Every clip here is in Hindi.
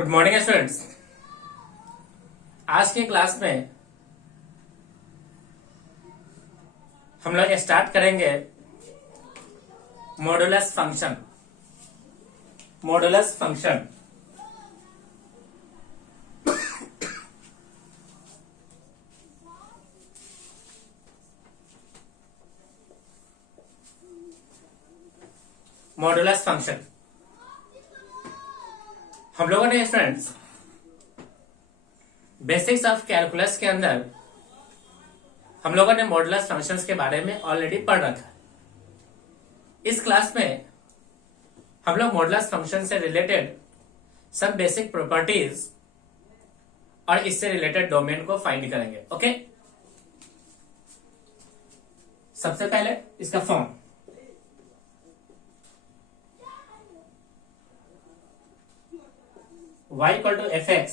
Good morning students. आज के क्लास में हम लोग स्टार्ट करेंगे modulus function. Modulus function modulus function हम लोगों ने स्टूडेंट्स बेसिक्स ऑफ कैलकुलस के अंदर हम लोगों ने मॉडुलस फंक्शंस के बारे में ऑलरेडी पढ़ रखा है। इस क्लास में हम लोग मॉडुलस फंक्शन से रिलेटेड सब बेसिक प्रॉपर्टीज और इससे रिलेटेड डोमेन को फाइंड करेंगे। ओके, सबसे पहले इसका form y equal to f x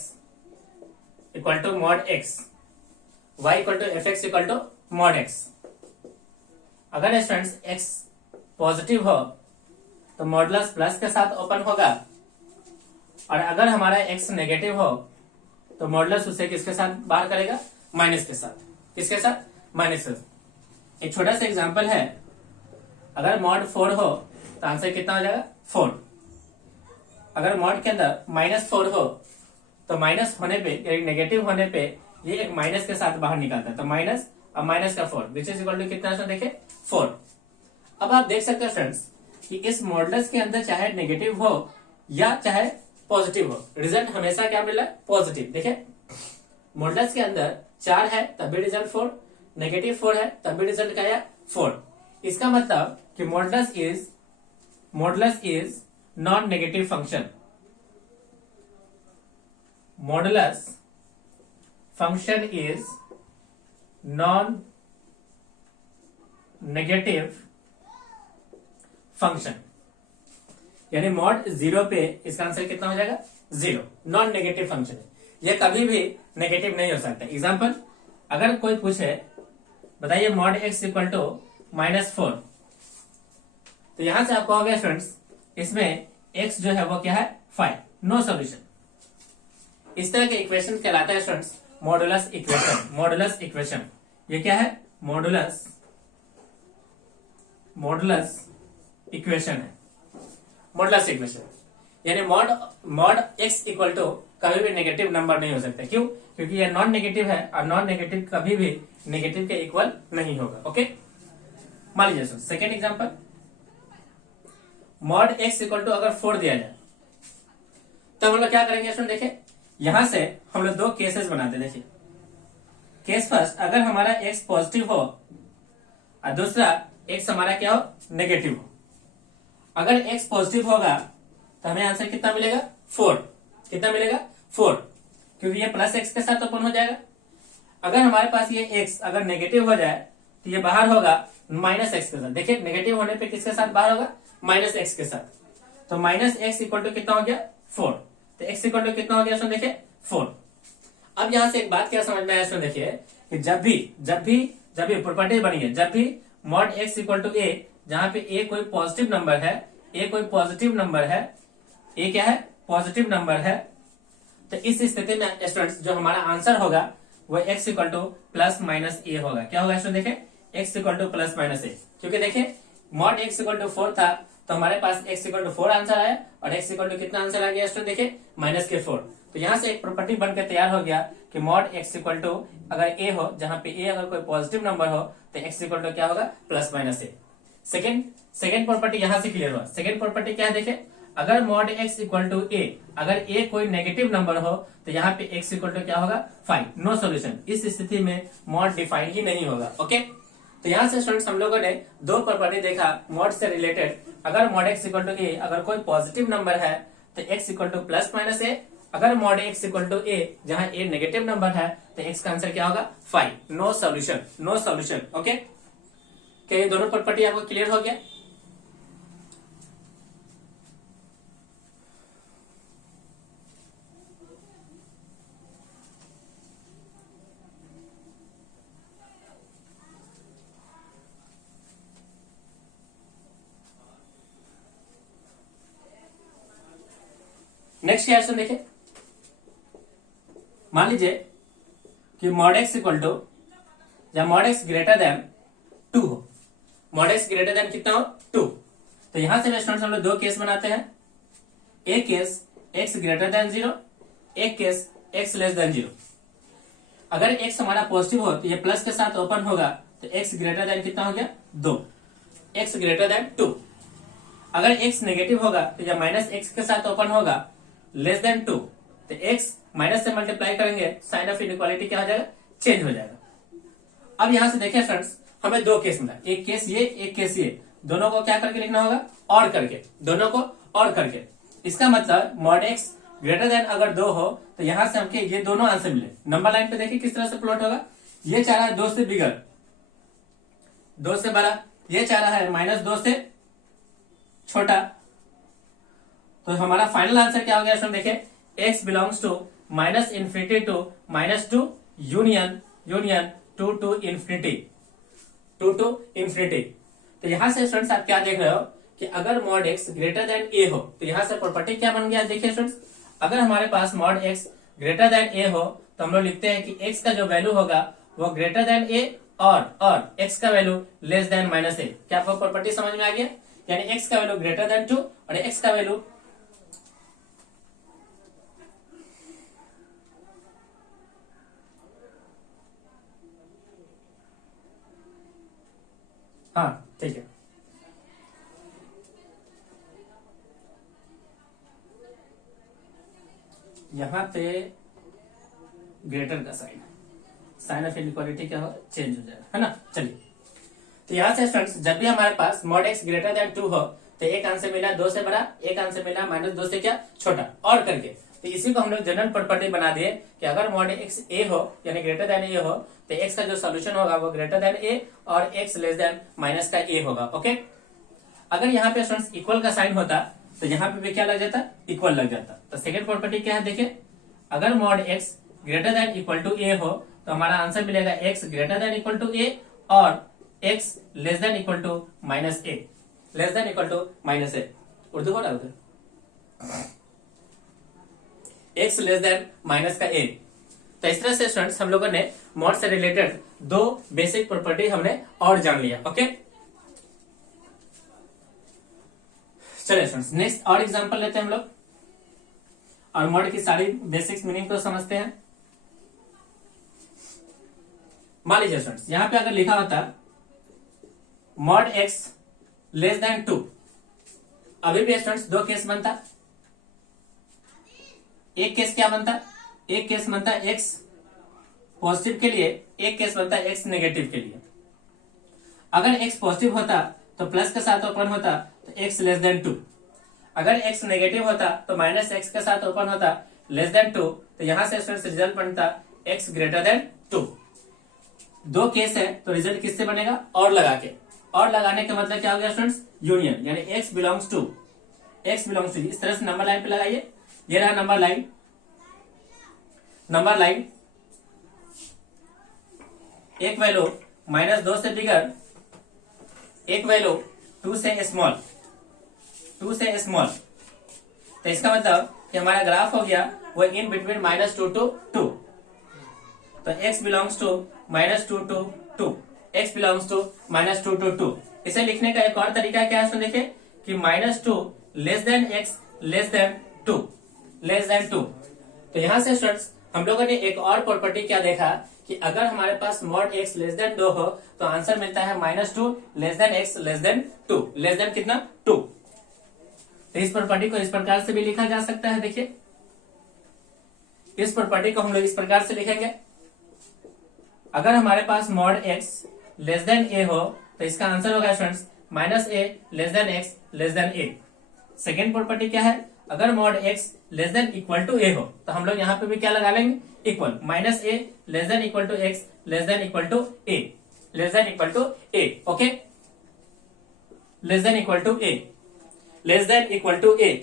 equal to mod x, y equal to f x equal to mod x. अगर स्टूडेंट्स x पॉजिटिव हो तो मॉडुलस प्लस के साथ ओपन होगा, और अगर हमारा x नेगेटिव हो तो मॉडुलस उसे किसके साथ बाहर करेगा? माइनस के साथ। किसके साथ? माइनस के साथ। एक छोटा सा एग्जांपल है, अगर मॉड 4 हो तो आंसर कितना हो जाएगा? 4। अगर मॉड के अंदर -4 हो तो माइनस होने पे, नेगेटिव होने पे ये एक माइनस के साथ बाहर निकलता है, तो माइनस और माइनस का 4 विच इज इक्वल टू कितना? देखे 4। अब आप देख सकते हो फ्रेंड्स कि इस मॉडुलस के अंदर चाहे नेगेटिव हो या चाहे पॉजिटिव हो, रिजल्ट हमेशा क्या मिला? पॉजिटिव। देखिए मॉडुलस के अंदर 4 है तब भी रिजल्ट 4, नेगेटिव 4 है तब भी रिजल्ट क्या है? 4। इसका मतलब कि modulus is non negative function. Modulus function is non negative function, यानी मॉड 0 पे इसका आंसर कितना हो जाएगा? 0। नॉन नेगेटिव फंक्शन है, यह कभी भी नेगेटिव नहीं हो सकता। एग्जाम्पल, अगर कोई पूछे बताइए मॉड x इक्वल टू -4, तो यहां से आप कहोगे स्टूडेंट्स इसमें x जो है वो क्या है? 5। No solution. इस तरह के इक्वेशन कहलाता है students modulus equation. Modulus equation ये क्या है? मॉडुलस इक्वेशन है। मॉडुलस इक्वेशन यानी मॉड x इक्वल टू कभी भी नेगेटिव नंबर नहीं हो सकता। क्यों? क्योंकि ये नॉन नेगेटिव है और नॉन नेगेटिव कभी भी नेगेटिव के इक्वल नहीं होगा। ओके, मान लीजिए second example, mod x equal to अगर 4 दिया जाए तो हम लोग क्या करेंगे स्टूडेंट? देखिए यहां से हम लोग 2 केसेस बनाते। देखिए केस फर्स्ट, अगर हमारा x पॉजिटिव हो और दूसरा x हमारा क्या हो? नेगेटिव हो। अगर x पॉजिटिव होगा तो हमें आंसर कितना मिलेगा? 4। कितना मिलेगा? 4, क्योंकि ये प्लस x के साथ ओपन हो जाएगा। अगर हमारे पास ये x अगर नेगेटिव हो जाए तो ये बाहर होगा -x के साथ। देखिए नेगेटिव होने पे किसके साथ बाहर होगा? -x के साथ। तो -x इक्वल टू कितना हो गया? 4। तो x इक्वल टू कितना हो गया? सुन देखिए 4। अब यहां से एक बात क्या समझ में आया? सुन देखिए कि जब भी प्रॉपर्टी बनी है, जब भी mod x equal to a, जहां पे a कोई पॉजिटिव नंबर है, a कोई पॉजिटिव नंबर है, a क्या है? पॉजिटिव नंबर है, तो इस स्थिति में स्टूडेंट्स जो हमारा आंसर होगा वो x equal to plus minus a होगा। क्या होगा स्टूडेंट? देखिए x equal to plus minus a, क्योंकि देखिए मॉड x इक्वल टू 4 था तो हमारे पास x इक्वल टू 4 आंसर आया, और x इक्वल टू कितना आंसर आ गया स्टूडेंट? देखिए -4। तो यहां से एक प्रॉपर्टी बनकर तैयार हो गया कि मॉड x इक्वल टू अगर a हो, जहां पे a अगर कोई पॉजिटिव नंबर हो तो x इक्वल टू क्या होगा? Plus minus a। Second property यहां से क्लियर हुआ। सेकेंड प्रॉपर्टी क्या है? देखिए अगर mod x equal to a, अगर a कोई नेगेटिव नंबर हो तो यहाँ पे x इक्वल टू क्या होगा? 5। No solution. इस स्थिति में मॉड डिफाइन ही नहीं होगा। ओके, तो यहाँ से स्टूडेंट्स हम लोगों ने 2 प्रॉपर्टी देखा मॉड से रिलेटेड। अगर mod x equal to a अगर कोई पॉजिटिव नंबर है तो x equal to plus minus a, अगर mod x equal to a जहां a नेगेटिव नंबर है तो x का आंसर क्या होगा? 5। No solution. No solution. Okay, क्या ये दोनों प्रॉपर्टी आपको क्लियर हो गया? नेक्स्ट क्वेश्चन देखिए, मान लीजिए कि मॉड एक्स इक्वल टू या मॉड एक्स ग्रेटर देन 2 हो, मॉड एक्स ग्रेटर देन कितना हो 2। तो यहां से स्टूडेंट्स हम लोग दो केस बनाते हैं, एक केस एक्स ग्रेटर देन 0, एक केस एक्स लेस देन 0। अगर एक्स हमारा पॉजिटिव हो तो ये प्लस के साथ ओपन होगा, तो एक्स ग्रेटर देन कितना हो गया 2, एक्स ग्रेटर देन 2। अगर एक्स नेगेटिव होगा तो यह माइनस एक्स के साथ ओपन होगा, लेस देन 2, तो एक्स माइनस से मल्टीप्लाई करेंगे, साइन ऑफ इनइक्वालिटी क्या हो जाएगा, चेंज हो जाएगा। अब यहां से देखिए फ्रेंड्स, हमें दो केस मिला, एक केस ये, एक केस ये, दोनों को क्या करके लिखना होगा, और करके, दोनों को और करके। इसका मतलब मॉड एक्स ग्रेटर देन अगर 2 हो तो यहां से हमके ये दोनों आंसर मिले। नंबर लाइन पे देखिए किस तरह से प्लॉट होगा, ये चाह रहा है 2 से बिगर, 2 से बड़ा, ये चाह रहा है -2 से छोटा। तो हमारा फाइनल आंसर क्या हो गया स्टूडेंट, देखिए x belongs to -∞ to -2 union 2 to infinity, 2 to infinity. तो यहां से स्टूडेंट्स आप क्या देख रहे हो कि अगर mod x greater than a हो तो यहां से प्रॉपर्टी क्या बन गया, देखिए स्टूडेंट्स, अगर हमारे पास mod x greater than a हो तो हम लोग लिखते हैं कि x का जो वैल्यू होगा वो ग्रेटर देन a और x का वैल्यू लेस देन -a। क्या आपको प्रॉपर्टी समझ में आ गया, यानी x का वैल्यू ग्रेटर देन 2 और x का वैल्यू हाँ ठीक है। यहां पे ग्रेटर का साइन, साइन ऑफ इनइक्वालिटी क्या हो, चेंज हो जाएगा, है ना। चलिए, तो यहां से स्टूडेंट्स जब भी हमारे पास मॉड एक्स ग्रेटर देन 2 हो तो एक आंसर मिला 2 से बड़ा, एक आंसर मिला -2 से क्या छोटा, और करके। तो इसी को हम लोग जनरल प्रॉपर्टी बना दिए कि अगर मॉड एक्स ए हो यानी ग्रेटर देन ए हो तो एक्स का जो सोल्यूशन होगा वो ग्रेटर देन ए और एक्स लेस देन माइनस का ए होगा। ओके, अगर यहाँ पे स्टूडेंट्स इक्वल का साइन होता तो यहाँ पे भी क्या लग जाता, इक्वल लग जाता। तो सेकंड प्रॉपर्टी क्या है, देखिए अगर mod x greater than equal to a हो तो हमारा आंसर मिलेगा x greater than equal to a और x less than equal to minus a, less than equal to minus a. उर्दू हो रहा है उधर, एक्स लेस देन माइनस का ए। तो इस तरह से स्टूडेंट्स हम लोगों ने मॉड से रिलेटेड दो बेसिक प्रॉपर्टी हमने और जान लिया। ओके, चलिए स्टूडेंट्स नेक्स्ट और एग्जांपल लेते हैं हम लोग और मॉड की सारी बेसिक्स मीनिंग को समझते हैं। मान लीजिए स्टूडेंट्स यहां पे अगर लिखा होता मॉड एक्स लेस देन 2, अभी भी स्टूडेंट्स दो केस बनता। एक केस क्या बनता, एक केस बनता एक्स पॉजिटिव के लिए, एक केस बनता एक्स नेगेटिव के लिए। अगर एक्स पॉजिटिव होता तो प्लस के साथ ओपन होता तो एक्स लेस देन 2, अगर एक्स नेगेटिव होता तो माइनस एक्स के साथ ओपन होता लेस देन 2। तो यहां से स्टूडेंट्स रिजल्ट बनता एक्स ग्रेटर देन 2। दो केस है तो रिजल्ट किससे बनेगा, और लगा के, और लगाने का मतलब क्या हो गया स्टूडेंट्स, यूनियन, यानी x belongs to, x belongs to. इस तरह से नंबर लाइन पे लगाइए, ये रहा नंबर लाइन, नंबर लाइन एक वैल्यू -2 से बिगर, एक वैल्यू 2 से स्मॉल, 2 से स्मॉल। तो इसका मतलब कि हमारा ग्राफ हो गया वो इन बिटवीन -2 to 2। तो x belongs to -2 to 2, x belongs to -2 to 2। इसे लिखने का एक और तरीका क्या है, तो देखिए कि -2 less than x less than 2, less then 2। तो यहां से स्टूडेंट्स हम लोगों ने एक और प्रॉपर्टी क्या देखा कि अगर हमारे पास मॉड x लेस देन 2 हो तो आंसर मिलता है -2 less than x less than 2, less then कितना 2। तो इस प्रॉपर्टी को इस प्रकार से भी लिखा जा सकता है। देखिए इस प्रॉपर्टी को हम लोग इस प्रकार से लिखेंगे, अगर हमारे पास mod x less than a हो तो इसका आंसर होगा students -a less than x less than a। Second property क्या है, अगर mod x less than equal to a हो तो हम लोग यहाँ पे भी क्या लगा लेंगे, equal, -a less than equal to x less than equal to a, less than equal to a। Okay, less than equal to a, less than equal to a।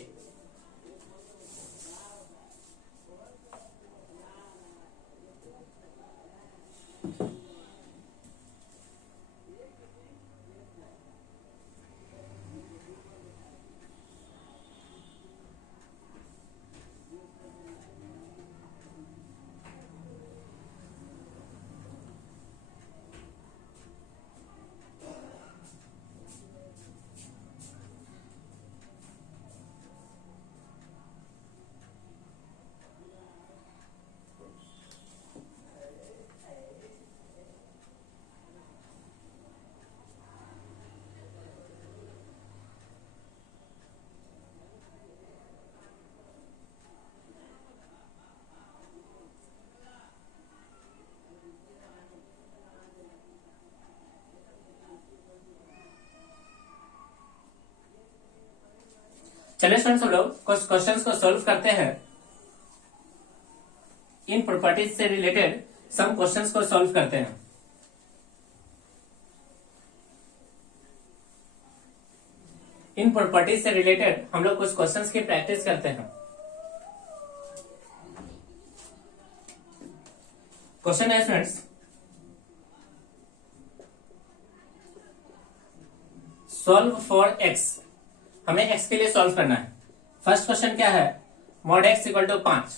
चलिए स्टूडेंट्स हम लोग कुछ क्वेश्चंस को सॉल्व करते हैं। इन प्रॉपर्टीज से रिलेटेड सम क्वेश्चंस को सॉल्व करते हैं। इन प्रॉपर्टीज से रिलेटेड हम लोग कुछ क्वेश्चंस की प्रैक्टिस करते हैं। क्वेश्चन है स्टूडेंट्स, सॉल्व फॉर एक्स। हमें एक्स के लिए सॉल्व करना है। फर्स्ट क्वेश्चन क्या है, मॉड एक्स इक्वल टू 5।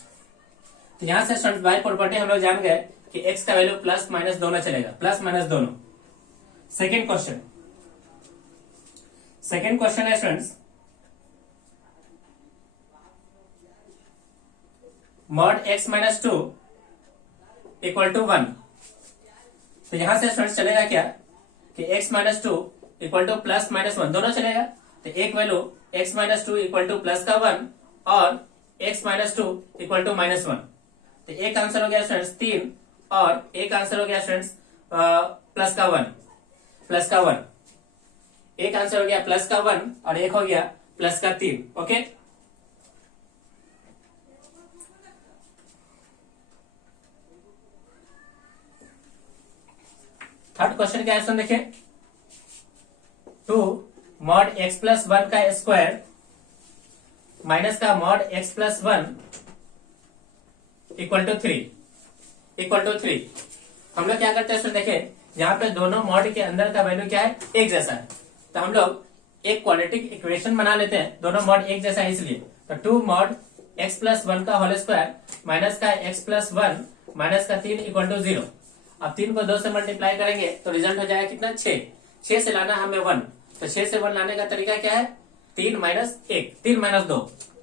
तो यहां से स्टूडेंट्स बाय प्रॉपर्टी हम लोग जान गए कि एक्स का वैल्यू प्लस माइनस दोनों चलेगा, प्लस माइनस दोनों। सेकेंड क्वेश्चन है students, mod x minus 2 equal to 1। तो यहां से स्टूडेंट्स चलेगा क्या कि x minus 2 equal to plus minus 1 दोनों चलेगा। तो एक value x minus 2 equal to plus का 1 और x minus 2 equal to minus 1। तो एक आंसर हो गया स्टूडेंट्स 3 और एक आंसर हो गया स्टूडेंट्स प्लस का 1। एक आंसर हो गया प्लस का 1 और एक हो गया प्लस का 3। ओके, थर्ड क्वेश्चन क्या है देखिए, 2 मॉड एक्स प्लस 1 का स्क्वायर माइनस का mod x plus 1 equal to 3। हम लोग क्या करते हैं देखिए, यहाँ पे दोनों मॉड के अंदर का वैल्यू क्या है, एक जैसा है। तो हम लोग एक क्वाड्रेटिक इक्वेशन बना लेते हैं, दोनों मॉड एक जैसा है इसलिए। तो 2 मॉड एक्स प्लस 1 का होल स्क्वायर माइनस का एक्स प्लस 1 माइनस का 3 इक्वल टू 0। अब 3 को 2 से मल्टीप्लाई करेंगे तो रिजल्ट हो जाएगा कितना, 6 से लाना हमें 1। तो 6 से 1 लाने का तरीका क्या है, 3 माइनस 1, 3 माइनस 2।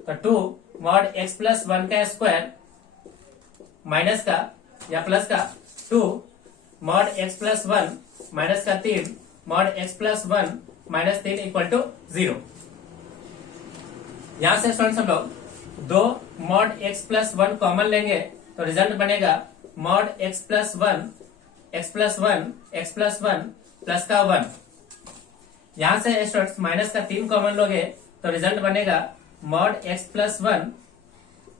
तो 2 मॉड एक्स प्लस 1 का स्क्वायर माइनस का या प्लस का 2 मॉड एक्स प्लस 1 माइनस का 3 mod x plus 1 minus 3 equal to 0। यहां से स्टूडेंट्स हम लोग 2 मॉड एक्स प्लस 1 कॉमन लेंगे तो रिजल्ट बनेगा mod x plus 1 x plus 1 x plus 1 plus का 1। यहां से स्टूडेंट्स माइनस का 3 कॉमन लोगे तो रिजल्ट बनेगा मॉड एक्स प्लस 1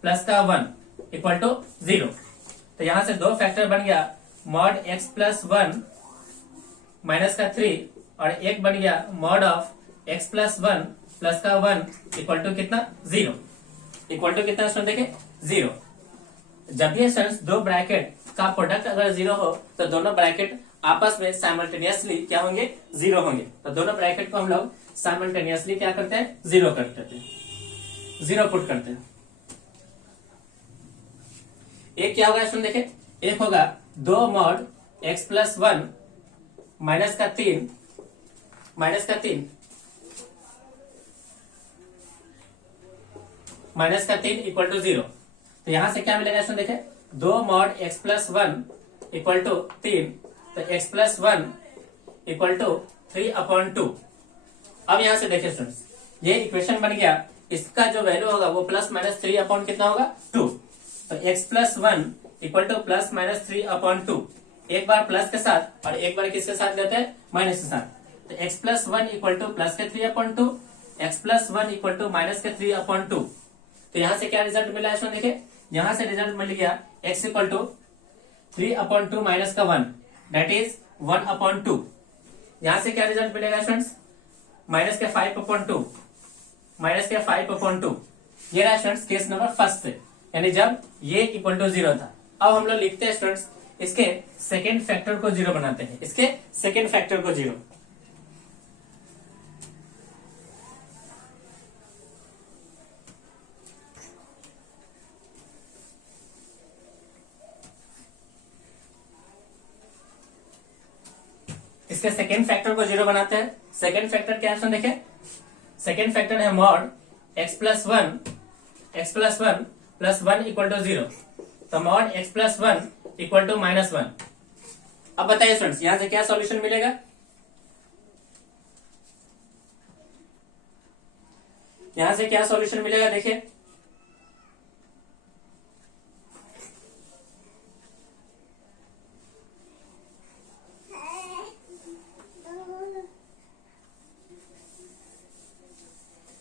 प्लस का 1 इक्वल टू 0। तो यहां से 2 फैक्टर बन गया, मॉड एक्स प्लस 1 माइनस का 3 और एक बन गया mod of x plus 1 plus का 1 इक्वल टू कितना, 0। इक्वल टू कितना स्टूडेंट देखे, 0। जब भी स्टूडेंट्स दो ब्रैकेट का प्रोडक्ट अगर 0 हो तो दोनों ब्रैकेट आपस में साइमल्टेनियसली क्या होंगे, 0 होंगे। तो दोनों ब्रैकेट को हम लोग साइमल्टेनियसली क्या करते हैं, 0 कर देते हैं, 0 पुट करते हैं। एक क्या होगा स्टूडेंट देखे, एक होगा 2 मॉड एक्स प्लस 1 माइनस का 3 माइनस का 3 इक्वल टू 0। तो यहां से क्या मिलेगा स्टूडेंट देखे, 2 mod x plus 1 equal to 3। तो एक्स प्लस 1 इक्वल टू 3/2। अब यहां से देखिए स्टूडेंट्स, ये इक्वेशन बन गया, इसका जो वैल्यू होगा वो प्लस माइनस 3 कितना होगा, 2। तो x plus 1 equal to plus minus 3/2। एक बार प्लस के साथ और एक बार किसके साथ लेते हैं, माइनस के साथ। तो x plus 1 equal to plus के 3/2, x plus 1 equal to minus के 3/2। तो यहां से क्या रिजल्ट मिला है देखिए, यहां से रिजल्ट मिल गया x इक्वल टू 3/2 माइनस का 1 दैट इज 1/2। यहां से क्या रिजल्ट मिलेगा स्टूडेंट्स, माइनस के 5/2 माइनस के 5/2। ये रहा स्टूडेंट्स केस नंबर फर्स्ट से, यानी जब ये इक्वल टू 0 था। अब हम लोग लिखते हैं स्टूडेंट्स, इसके सेकेंड फैक्टर को 0 बनाते हैं, इसके सेकेंड फैक्टर को 0। इसके सेकेंड फैक्टर को 0 बनाते हैं। सेकेंड फैक्टर क्या है देखें, सेकेंड फैक्टर है mod x plus 1 plus 1 equal to 0। तो mod x plus 1 equal to minus 1। अब बताइए स्टूडेंट्स, यहां से क्या सॉल्यूशन मिलेगा, यहां से क्या सॉल्यूशन मिलेगा देखिए,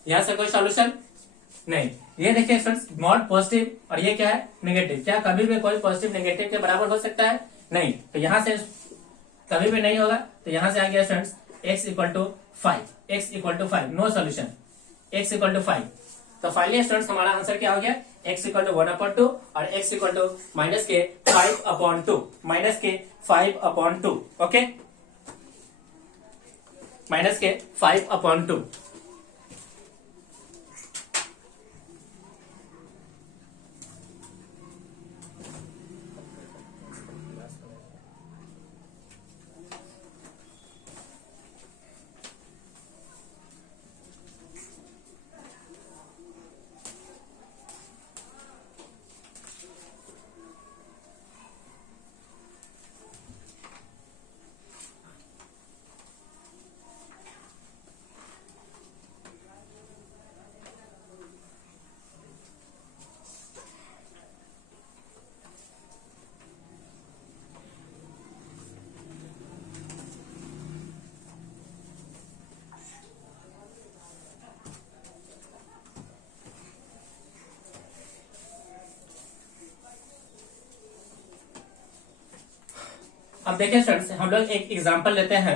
यहां से कोई सॉल्यूशन नहीं, ये देखिए स्टूडेंट्स, मॉड पॉजिटिव और ये क्या है नेगेटिव, क्या कभी भी कोई पॉजिटिव नेगेटिव के बराबर हो सकता है? नहीं, तो यहां से कभी भी नहीं होगा। तो यहां से आ गया students x equal to 5, x equal to 5, no solution, x equal to 5। तो फाइनली स्टूडेंट्स हमारा आंसर क्या हो गया, x इक्वल टू 1/2 और x इक्वल टू माइनस के 5/2, माइनस के 5/2, ओके, माइनस के 5/2। अब देखिए स्टूडेंट्स, हम लोग एक एग्जांपल लेते हैं,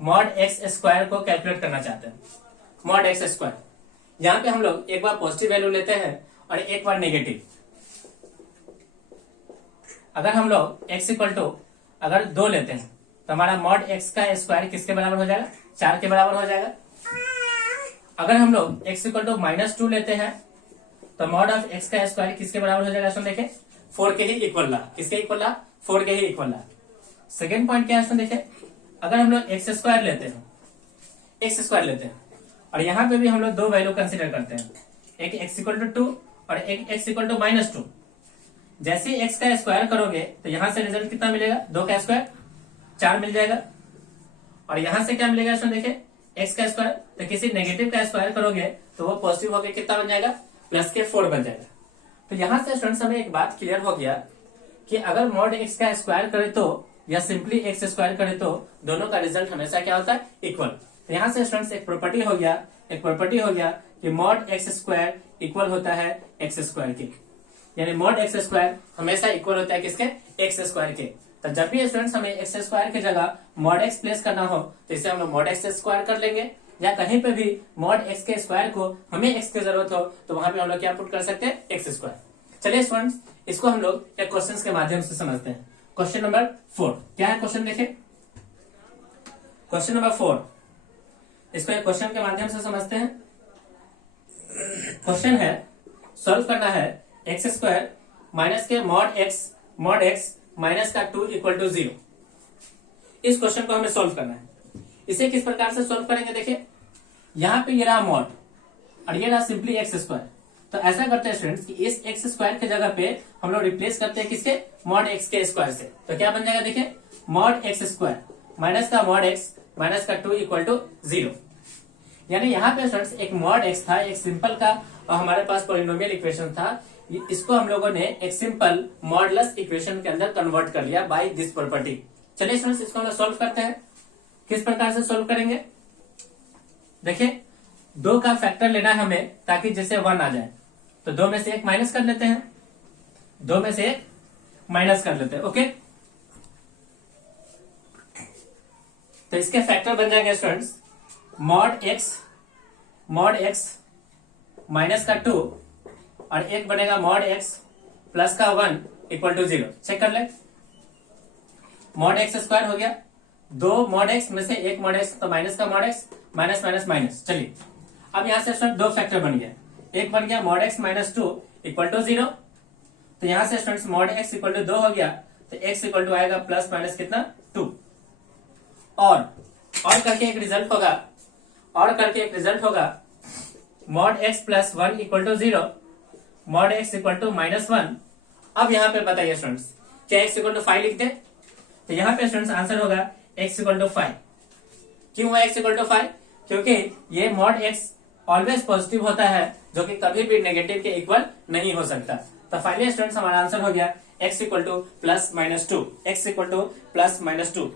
मॉड एक्स स्क्वायर को कैलकुलेट करना चाहते हैं। मॉड एक्स स्क्वायर, यहाँ पे हम लोग एक बार पॉजिटिव वैल्यू लेते हैं और एक बार नेगेटिव। अगर हम लोग x इक्वल टू अगर 2 लेते हैं तो हमारा मॉड एक्स का स्क्वायर किसके बराबर हो जाएगा, 4 के बराबर हो जाएगा। अगर हम लोग x इक्वल टू -2 लेते हैं तो मॉड ऑफ x का स्क्वायर किसके बराबर हो जाएगा, सुन देखे 4 के ही इक्वल रहा, किसके इक्वल रहा, 4 के ही इक्वल रहा। सेकेंड पॉइंट क्या है, सुन देखे, अगर हम लोग एक्स स्क्वायर लेते हैं और यहाँ पे भी हम लोग 2 वैल्यू कंसिडर करते हैं, एक x इक्वल टू 2 और एक x इक्वल टू -2। जैसे ही x का स्क्वायर करोगे तो यहां से रिजल्ट कितना मिलेगा, 2 का स्क्वायर 4 मिल जाएगा। और यहां से क्या मिलेगा, सुन देखे x का स्क्वायर, तो किसी नेगेटिव का स्क्वायर करोगे तो वो पॉजिटिव होकर कितना बन जाएगा, +4 बन जाएगा। तो यहां से स्टूडेंट्स हमें एक बात क्लियर हो गया कि अगर मॉड x का स्क्वायर करे तो या सिंपली x स्क्वायर करे तो दोनों का रिजल्ट हमेशा क्या होता है, इक्वल। तो यहां से स्टूडेंट्स एक प्रॉपर्टी हो गया कि मॉड एक्स स्क्वायर इक्वल होता है एक्स स्क्वायर के, यानी मॉड एक्स स्क्वायर हमेशा इक्वल होता है किसके, एक्स स्क्वायर के। तो जब भी स्टूडेंट्स हमें एक्स स्क्वायर की जगह मॉड एक्स प्लेस करना हो तो इसे हम लोग मॉड एक्स स्क्वायर कर लेंगे, या कहीं पे भी मॉड एक्स के स्क्वायर को हमें एक्स की जरूरत हो तो वहां पे हम लोग क्या पुट कर सकते हैं, एक्स स्क्वायर। चलिए स्टूडेंट्स, इसको हम लोग एक क्वेश्चन के माध्यम से समझते हैं। क्वेश्चन नंबर 4 क्या है, क्वेश्चन देखें, क्वेश्चन नंबर 4, इसको एक क्वेश्चन के माध्यम से समझते हैं। क्वेश्चन है, सॉल्व करना है एक्स स्क्वायर माइनस के मॉड एक्स माइनस का 2 इक्वल टू 0। इस क्वेश्चन को हमें सॉल्व करना है। इसे किस प्रकार से सॉल्व करेंगे, देखिए यहाँ पे ये रहा मॉड और ये रहा सिंपली एक्स स्क्वायर। तो ऐसा करते हैं स्टूडेंट्स कि इस एक्स स्क्वायर की जगह पे हम लोग रिप्लेस करते हैं किसके, मॉड एक्स के स्क्वायर से। तो क्या बन जाएगा, देखिए मॉड एक्स स्क्वायर माइनस का मॉड एक्स माइनस का 2 इक्वल टू 0। यानी यहाँ पे स्टूडेंट्स एक मॉड एक्स था, एक सिंपल का, और हमारे पास पॉलिनोमियल इक्वेशन था, इसको हम लोगों ने एक सिंपल मॉडलेस इक्वेशन के अंदर कन्वर्ट कर लिया बाय दिस प्रॉपर्टी। चलिए स्टूडेंट्स, इसको हम लोग सॉल्व करते हैं। किस प्रकार से सॉल्व करेंगे, देखिए 2 का फैक्टर लेना है हमें ताकि जैसे 1 आ जाए, तो 2 में से 1 माइनस कर लेते हैं, 2 में से 1 माइनस कर लेते हैं, ओके। तो इसके फैक्टर बन जाएंगे स्टूडेंट्स मॉड एक्स माइनस का 2 और एक बनेगा मॉड एक्स प्लस का 1 इक्वल टू 0। चेक कर ले, मॉड एक्स स्क्वायर हो गया, 2 मॉड एक्स में से 1 मॉड एक्स, तो माइनस का mod x, minus minus minus. चलिए अब यहां से स्टूडेंट 2 फैक्टर बन गया, एक बन गया mod x minus 2 equal to 0। तो यहां से students mod x equal to 2 हो गया, तो एक्स इक्वल टू आएगा प्लस माइनस कितना 2। और करके एक रिजल्ट होगा mod x plus 1 equal to 0, mod x equal to -1। अब यहाँ पे बताइए स्टूडेंट्स, क्या एक्स इक्वल टू 5 लिख दे, तो यहाँ पे स्टूडेंट्स आंसर होगा एक्स इक्वल टू 5। क्यों हुआ एक्स इक्वल टू 5, क्योंकि ये मॉड एक्स ऑलवेज पॉजिटिव होता है, जो कि कभी भी नेगेटिव के इक्वल नहीं हो सकता। तो फाइनली स्टूडेंट्स हमारा आंसर हो गया x equal to +-2, x equal to +-2।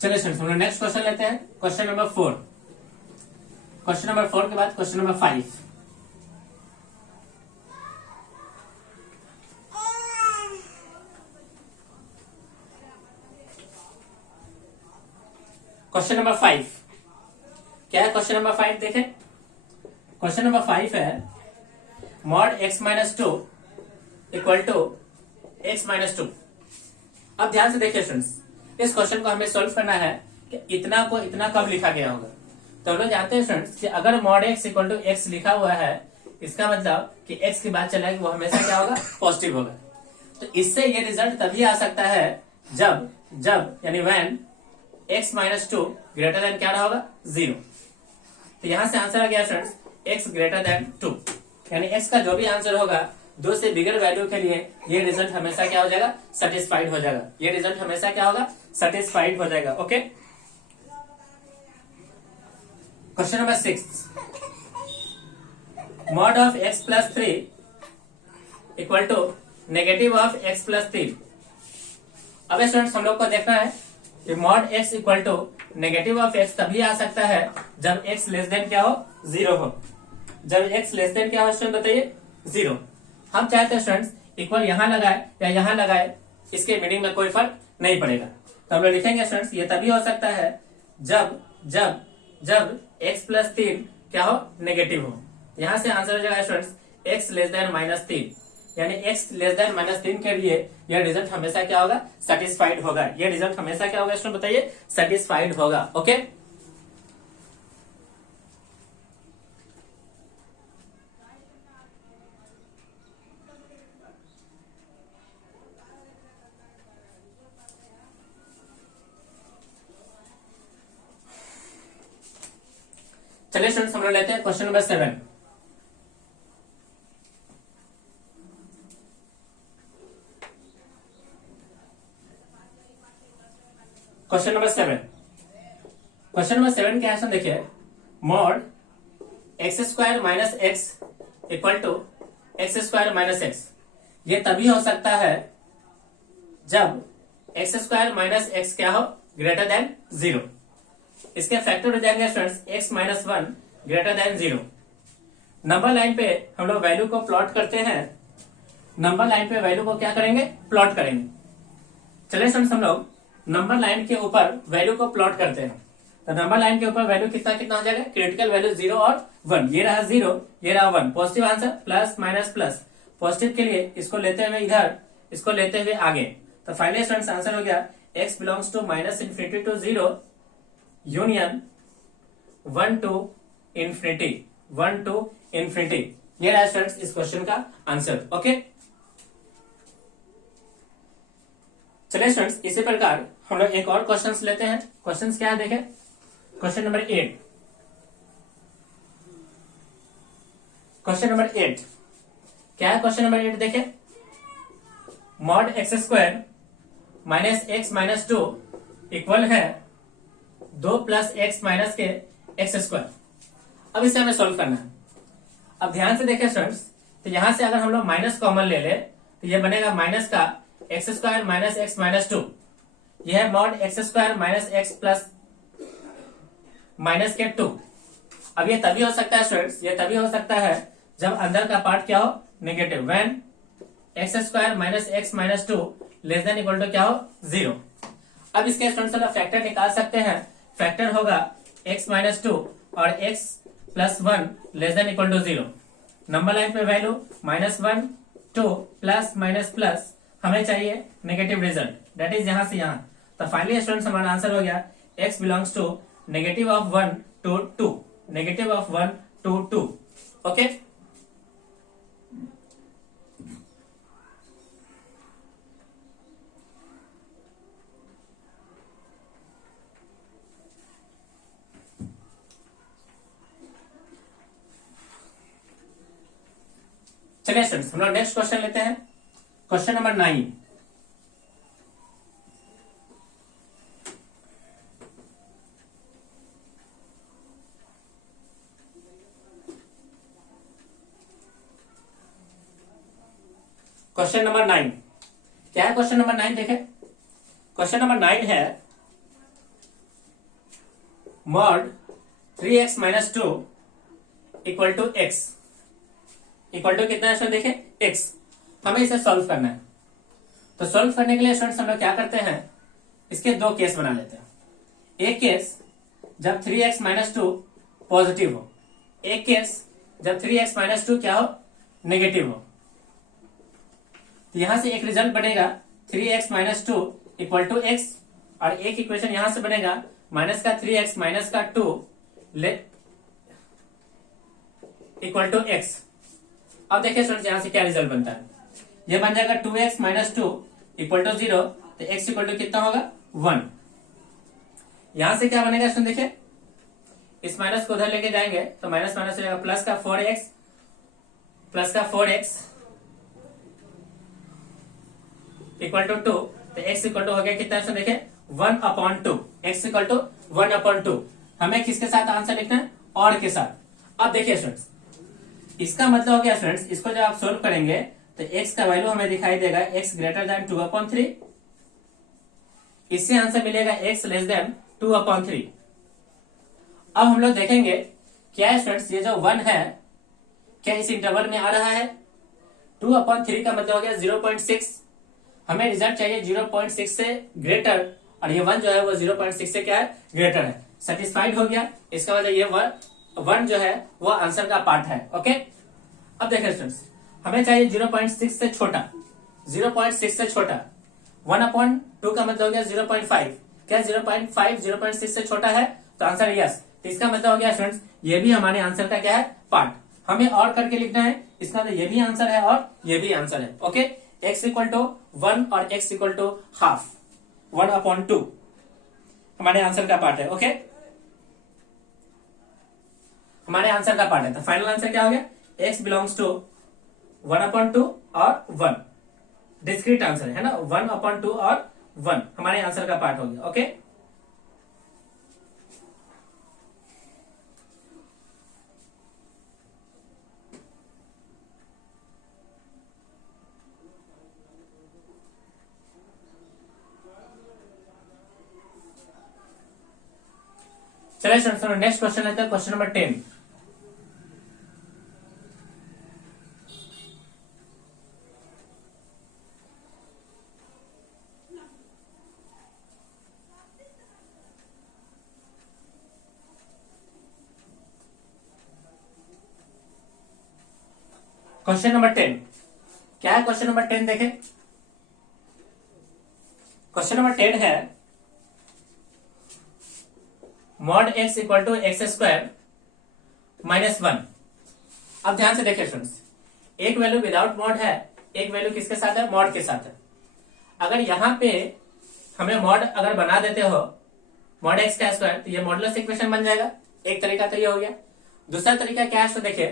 चलिए स्टूडेंट्स हम लोग नेक्स्ट क्वेश्चन लेते हैं, क्वेश्चन नंबर 4। क्वेश्चन नंबर 4 के बाद क्वेश्चन नंबर 5। क्वेश्चन नंबर 5 क्या है? क्वेश्चन नंबर 5 देखें। क्वेश्चन नंबर 5 है mod x minus 2 equal to x minus 2। अब ध्यान से देखिए स्टूडेंट्स, इस क्वेश्चन को हमें सॉल्व करना है कि इतना को इतना कब लिखा गया होगा। तो हम लोग जानते हैं स्टूडेंट्स कि अगर mod x equal to x लिखा हुआ है, इसका मतलब कि x की बात चलेगी वो हमेशा क्या होगा? पॉजिटिव होगा। तो इससे ये रिजल्ट तभी आ सकता है जब जब यानी when x minus 2 greater then क्या रहा होगा? 0। तो यहां से आंसर आ गया फ्रेंड्स x ग्रेटर देन 2, यानी x का जो भी आंसर होगा 2 से बिगर वैल्यू के लिए ये रिजल्ट हमेशा क्या हो जाएगा? सेटिस्फाइड हो जाएगा। ये रिजल्ट हमेशा क्या होगा? सेटिस्फाइड हो जाएगा। Okay, question number 6 mod of x plus 3 equal to negative of x plus 3। अब स्टूडेंट्स हम लोग को देखना है कि mod x equal to negative of x तभी आ सकता है जब x लेस देन क्या हो? 0 हो। जब x लेस देन क्या हो स्टूडेंट बताइए? 0। हम चाहते हैं स्टूडेंट्स इक्वल यहां लगाए या यहां लगाए, इसके मीनिंग में कोई फर्क नहीं पड़ेगा। तो हम लोग लिखेंगे स्टूडेंट्स ये तभी हो सकता है जब जब जब x प्लस 3 क्या हो? नेगेटिव हो। यहां से आंसर हो जाएगा students x less than minus 3, यानी x लेस देन माइनस 3 के लिए यह रिजल्ट हमेशा क्या होगा? सेटिस्फाइड होगा। यह रिजल्ट हमेशा क्या होगा स्टूडेंट बताइए? सेटिस्फाइड होगा। ओके, चलिए स्टूडेंट्स हम लोग लेते हैं question number 7। Question number 7। Question number 7 के आंसर देखिए mod x square minus x equal to x square minus x. ये तभी हो सकता है जब एक्स स्क्वायर माइनस एक्स क्या हो? Greater than 0। इसके फैक्टर हो जाएंगे students x minus 1 greater than 0। Number line पे हम लोग वैल्यू को प्लॉट करते हैं। नंबर लाइन पे वैल्यू को क्या करेंगे? प्लॉट करेंगे। चलिए स्टूडेंट्स हम लोग नंबर लाइन के ऊपर वैल्यू को प्लॉट करते हैं। तो नंबर लाइन के ऊपर वैल्यू कितना कितना हो जाएगा? क्रिटिकल वैल्यू 0 और 1। ये रहा 0, ये रहा 1। Positive answer plus minus plus. Positive के लिए इसको लेते हुए इधर, इसको लेते हुए आगे। तो फाइनली स्टूडेंट्स आंसर हो गया x belongs to minus infinity to 0 union 1 to infinity, 1 to infinity. ये रहा स्टूडेंट्स इस क्वेश्चन का आंसर। ओके, चलिए स्टूडेंट्स इसी प्रकार हम लोग एक और क्वेश्चंस लेते हैं। क्वेश्चंस क्या है देखें, क्वेश्चन नंबर 8। क्वेश्चन नंबर 8 क्या है? क्वेश्चन नंबर 8 देखें mod x square minus x minus 2 equal है 2 प्लस एक्स माइनस के एक्स स्क्वायर। अब इसे हमें सोल्व करना है। अब ध्यान से देखें स्टूडेंट्स, तो यहां से अगर हम लोग माइनस कॉमन ले ले तो ये बनेगा माइनस का x square minus x minus 2। यह है mod x square minus x plus minus के 2। अब ये तभी हो सकता है स्टूडेंट्स, ये तभी हो सकता है जब अंदर का पार्ट क्या हो? Negative. When x square minus x minus 2 less than equal to क्या हो? 0। अब इसके स्टूडेंट्स हम फैक्टर निकाल सकते हैं। फैक्टर होगा x माइनस 2 और x plus 1 less than equal to 0। Number line पे value minus 1 2 plus minus plus, हमें चाहिए नेगेटिव रिजल्ट, दैट इज यहां से यहां। तो फाइनली स्टूडेंट्स हमारा आंसर हो गया x belongs to negative of 1 to 2, negative of 1 to 2। Okay, चलिए स्टूडेंट्स हम लोग नेक्स्ट क्वेश्चन लेते हैं, क्वेश्चन नंबर 9। क्वेश्चन नंबर 9 क्या है? क्वेश्चन नंबर 9 देखें, क्वेश्चन नंबर 9 है mod 3x minus 2 equal to x, equal to कितना है स्टूडेंट देखिए x। हमें इसे सॉल्व करना है। तो सॉल्व करने के लिए स्टूडेंट्स हम लोग क्या करते हैं, इसके दो केस बना लेते हैं। एक केस जब 3x माइनस 2 पॉजिटिव हो, एक केस जब 3x माइनस 2 क्या हो, नेगेटिव हो। तो यहां से एक रिजल्ट बनेगा 3x minus 2 equal to x, और एक इक्वेशन यहां से बनेगा माइनस का 3x माइनस का 2 इक्वल टू एक्स। अब देखिए स्टूडेंट्स यहां से क्या रिजल्ट बनता है, ये बन जाएगा 2x माइनस 2 इक्वल टू 0, तो x इक्वल टू कितना होगा 1। यहां से क्या बनेगा स्टूडेंट देखिए, इस माइनस को उधर लेके जाएंगे तो माइनस माइनस हो जाएगा प्लस का 4x, प्लस का 4x इक्वल टू 2, तो x इक्वल टू हो गया कितना स्टूडेंट देखिए 1/2, x इक्वल टू 1/2। हमें किसके साथ आंसर लिखना है, और के साथ। अब देखिए स्टूडेंट्स इसका मतलब हो गया स्टूडेंट्स, इसको जब आप सोल्व करेंगे तो x का वैल्यू हमें दिखाई देगा x ग्रेटर देन 2/3, इससे आंसर मिलेगा x लेस देन 2/3। अब हम लोग देखेंगे क्या स्टूडेंट्स ये जो 1 है क्या इस इंटरवल में आ रहा है, 2/3 का मतलब हो गया 0.6, हमें रिजल्ट चाहिए 0.6 से ग्रेटर, और ये 1 जो है वो 0.6 से क्या है ग्रेटर है। सेटिस्फाइड हो गया, इसका मतलब ये 1 जो है वो आंसर का पार्ट है। ओके, अब देखिए स्टूडेंट्स हमें चाहिए 0.6 से छोटा, 0.6 से छोटा, 1/2 का मतलब हो गया 0.5, क्या 0.5 0.6 से छोटा है, तो आंसर यस। तो इसका मतलब हो गया स्टूडेंट्स ये भी हमारे आंसर का क्या है पार्ट। हमें और करके लिखना है, इसका मतलब ये भी आंसर है और ये भी आंसर है। ओके, x इक्वल टू 1 और x इक्वल टू हाफ, 1/2 हमारे आंसर का पार्ट है। ओके, हमारे आंसर का पार्ट है। तो फाइनल आंसर क्या हो गया, x बिलोंग्स टू 1/2 और 1, डिस्क्रीट आंसर है ना, 1/2 और 1 हमारे आंसर का पार्ट हो गया। ओके, चलिए स्टूडेंट्स नेक्स्ट क्वेश्चन लेते हैं, क्वेश्चन नंबर 10। क्वेश्चन नंबर 10 क्या है, क्वेश्चन नंबर 10 देखें। क्वेश्चन नंबर 10 है mod x equal to x square minus 1। अब ध्यान से देखिए स्टूडेंट्स, एक वैल्यू विदाउट मॉड है, एक वैल्यू किसके साथ है, मॉड के साथ है। अगर यहां पे हमें मॉड अगर बना देते हो मॉड एक्स का स्क्वायर, तो ये मॉडुलस इक्वेशन बन जाएगा। एक तरीका तो ये हो गया। दूसरा तरीका क्या है तो देखिए,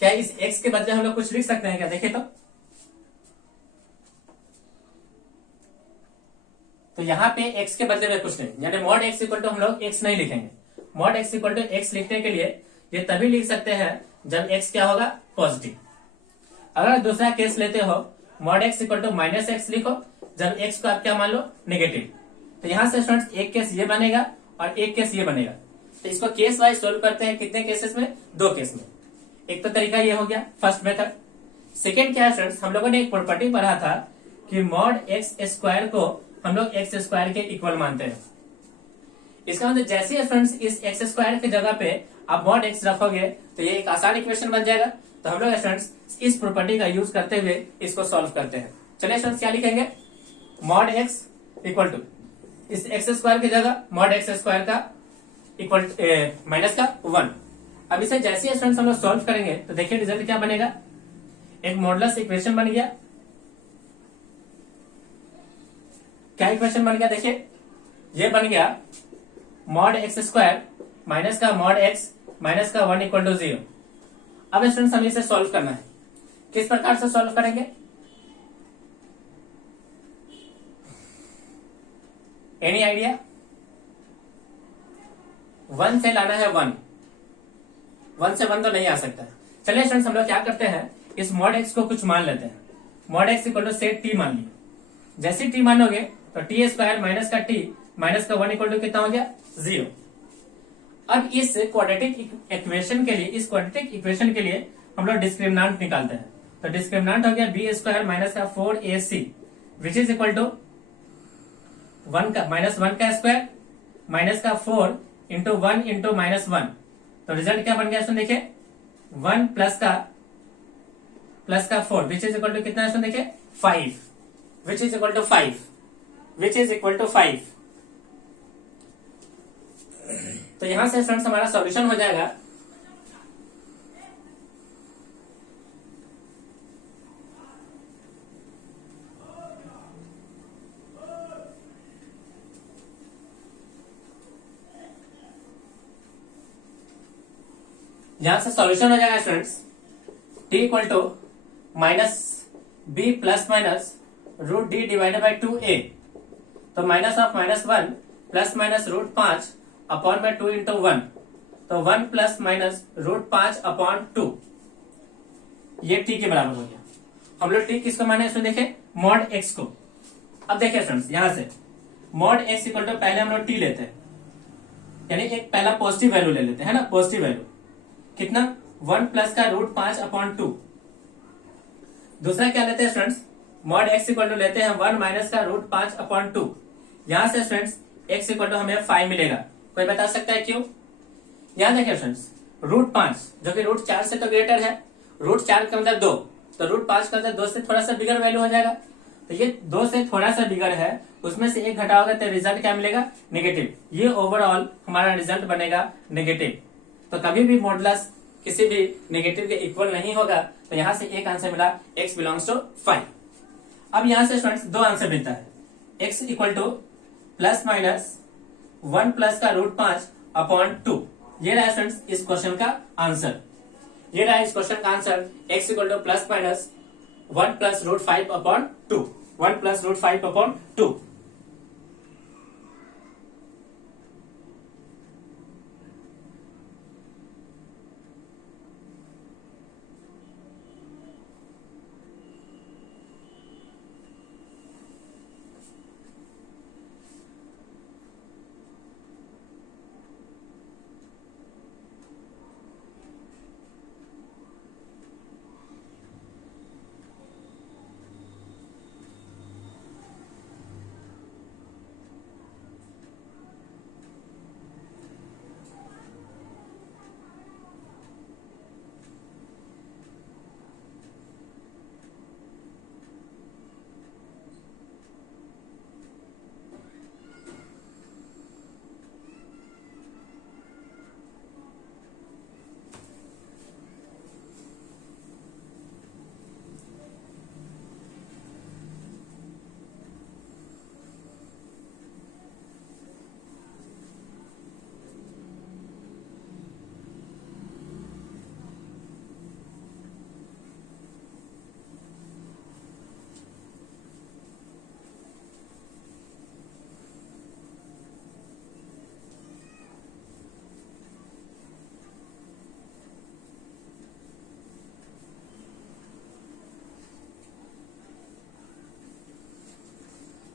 क्या इस x के बदले हम लोग कुछ लिख सकते हैं क्या, देखिए तो यहाँ पे x के बदले में कुछ नहीं, यानी मॉड x इक्वल टू हम लोग x नहीं लिखेंगे। Mod x equal to x लिखने के लिए ये तभी लिख सकते हैं जब x क्या होगा पॉजिटिव। अगर दूसरा केस लेते हो mod x equal to minus x लिखो जब x को आप क्या मान लो नेगेटिव। तो यहां से स्टूडेंट्स एक केस ये बनेगा और एक केस ये बनेगा। तो इसको केस वाइज सोल्व करते हैं, कितने केसेस में, 2 केस में। एक तो तरीका ये हो गया फर्स्ट मेथड। सेकेंड क्या है स्टूडेंट्स, हम लोगों ने एक प्रॉपर्टी पढ़ा था कि मॉड एक्स स्क्वायर को हम लोग एक्स स्क्वायर के इक्वल मानते हैं। इसका मतलब जैसे स्टूडेंट्स इस एक्स स्क्वायर की जगह पे आप मॉड एक्स रखोगे तो ये एक आसान इक्वेशन बन जाएगा। तो हम लोग स्टूडेंट्स इस प्रॉपर्टी का यूज करते हुए इसको सॉल्व करते हैं। चलिए स्टूडेंट्स क्या लिखेंगे, मॉड एक्स इक्वल टू इस एक्स स्क्वायर की जगह मॉड एक्स स्क्वायर का इक्वल माइनस का 1। अब इसे जैसे स्टूडेंट्स हम लोग सॉल्व करेंगे तो देखिए रिजल्ट क्या बनेगा, एक मॉडुलस इक्वेशन बन गया। क्या इक्वेशन बन गया, देखिए ये बन गया मॉड एक्स स्क्वायर माइनस का मॉड एक्स माइनस का 1 इक्वल टू 0। अब स्टूडेंट्स हमें इसे सॉल्व करना है, किस प्रकार से सॉल्व करेंगे, एनी आइडिया, 1 से लाना है 1 से 1 तो नहीं आ सकता। चलिए स्टूडेंट्स हम लोग क्या करते हैं, इस मॉड एक्स को कुछ मान लेते हैं। Mod x equal to set t मान लिया, जैसे टी मानोगे तो टी स्क्वायर माइनस का टी माइनस का 1 इक्वल टू कितना हो गया 0। अब इस क्वाड्रेटिक इक्वेशन के लिए, इस क्वाड्रेटिक इक्वेशन के लिए हम लोग डिस्क्रिमिनेंट निकालते हैं। तो डिस्क्रिमिनेंट हो गया बी स्क्वायर माइनस का 4ac which is equal to 1 का माइनस 1 का स्क्वायर माइनस का 4 इंटू 1 इंटू माइनस 1। तो रिजल्ट क्या बन गया इसमें देखिए 1 प्लस का 4 विच इज इक्वल टू कितना इसमें देखिए 5 which is equal to 5 which is equal to 5। तो यहां से फ्रेंड्स हमारा सॉल्यूशन हो जाएगा यहां से सॉल्यूशन हो जाएगा students t equal to minus b plus minus root d divided by 2a। तो minus of minus 1 plus minus root 5 upon में 2 इंटू 1। तो 1 प्लस माइनस रूट 5 अपॉन 2 ये t के बराबर हो गया। हम लोग t किसको माने इसमें देखें मॉड x को। अब देखिए फ्रेंड्स यहां से मॉड x इक्वल टू पहले हम लोग t लेते हैं, यानी एक पहला पॉजिटिव वैल्यू ले लेते हैं, है ना, पॉजिटिव वैल्यू कितना 1 प्लस का रूट 5 अपॉन 2। दूसरा क्या लेते हैं students mod x equal to लेते हैं 1 माइनस का रूट 5 अपॉन 2। यहां से स्टूडेंट्स x इक्वल टू हमें 5 मिलेगा। कोई बता सकता है क्यों? यहां देखिए फ्रेंड्स रूट 5 जो कि रूट 4 से तो ग्रेटर है, रूट 4 के अंदर 2, तो रूट 5 के अंदर 2 से थोड़ा सा बिगर वैल्यू हो जाएगा। तो ये 2 से थोड़ा सा बिगर है, उसमें से एक घटाओगे तो रिजल्ट क्या मिलेगा नेगेटिव। ये ओवरऑल हमारा रिजल्ट बनेगा नेगेटिव। तो कभी भी मॉडुलस किसी भी नेगेटिव के इक्वल नहीं होगा। तो यहां से एक आंसर मिला x बिलोंग्स टू 5। अब यहां से स्टूडेंट्स दो आंसर मिलता है x equal to plus minus 1 plus का रूट 5 अपॉन 2। ये रहा स्टूडेंट्स इस क्वेश्चन का आंसर। ये रहा इस क्वेश्चन का answer x equal to plus minus 1 plus root 5 upon 2। 1 plus root 5 upon 2।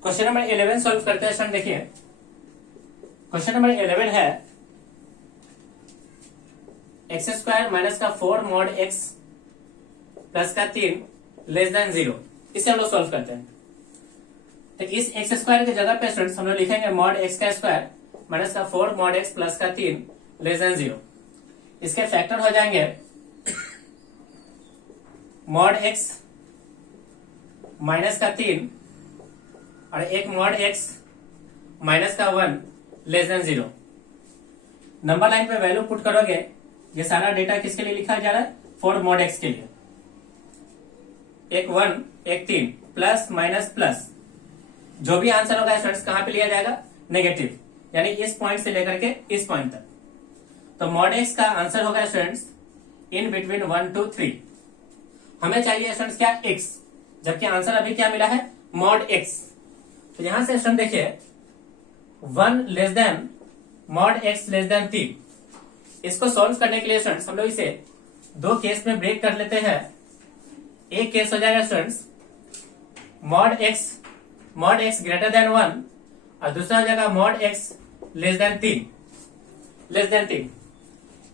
Question number 11 solve करते हैं स्टूडेंट। देखिए क्वेश्चन नंबर 11 है एक्स स्क्वायर माइनस का 4 मॉड x प्लस का 3 लेस देन 0। इसे हम लोग सॉल्व करते हैं। तो इस एक्स स्क्वायर की जगह पे स्टूडेंट्स हम लोग लिखेंगे मॉड x का स्क्वायर माइनस का 4 मॉड x प्लस का 3 लेस देन 0। इसके फैक्टर हो जाएंगे मॉड x माइनस का 3 और एक मॉड x माइनस का 1 लेस देन 0। नंबर लाइन पे वैल्यू पुट करोगे, ये सारा डेटा किसके लिए लिखा जा रहा है 4 मॉड x के लिए। एक 1 एक 3 प्लस माइनस प्लस, जो भी आंसर होगा स्टूडेंट्स कहां पे लिया जाएगा नेगेटिव, यानी इस पॉइंट से लेकर के इस पॉइंट तक। तो मॉड x का आंसर होगा स्टूडेंट्स इन बिटवीन 1 to 3। हमें चाहिए स्टूडेंट्स क्या x, जबकि आंसर अभी क्या मिला है मॉड x। तो यहां से स्टूडेंट देखिए 1 less than mod x less than 3। इसको सॉल्व करने के लिए स्टूडेंट्स हम लोग इसे दो केस में ब्रेक कर लेते हैं। एक केस हो जाएगा students mod x greater then 1 और दूसरा हो जाएगा mod x less than 3, less than 3।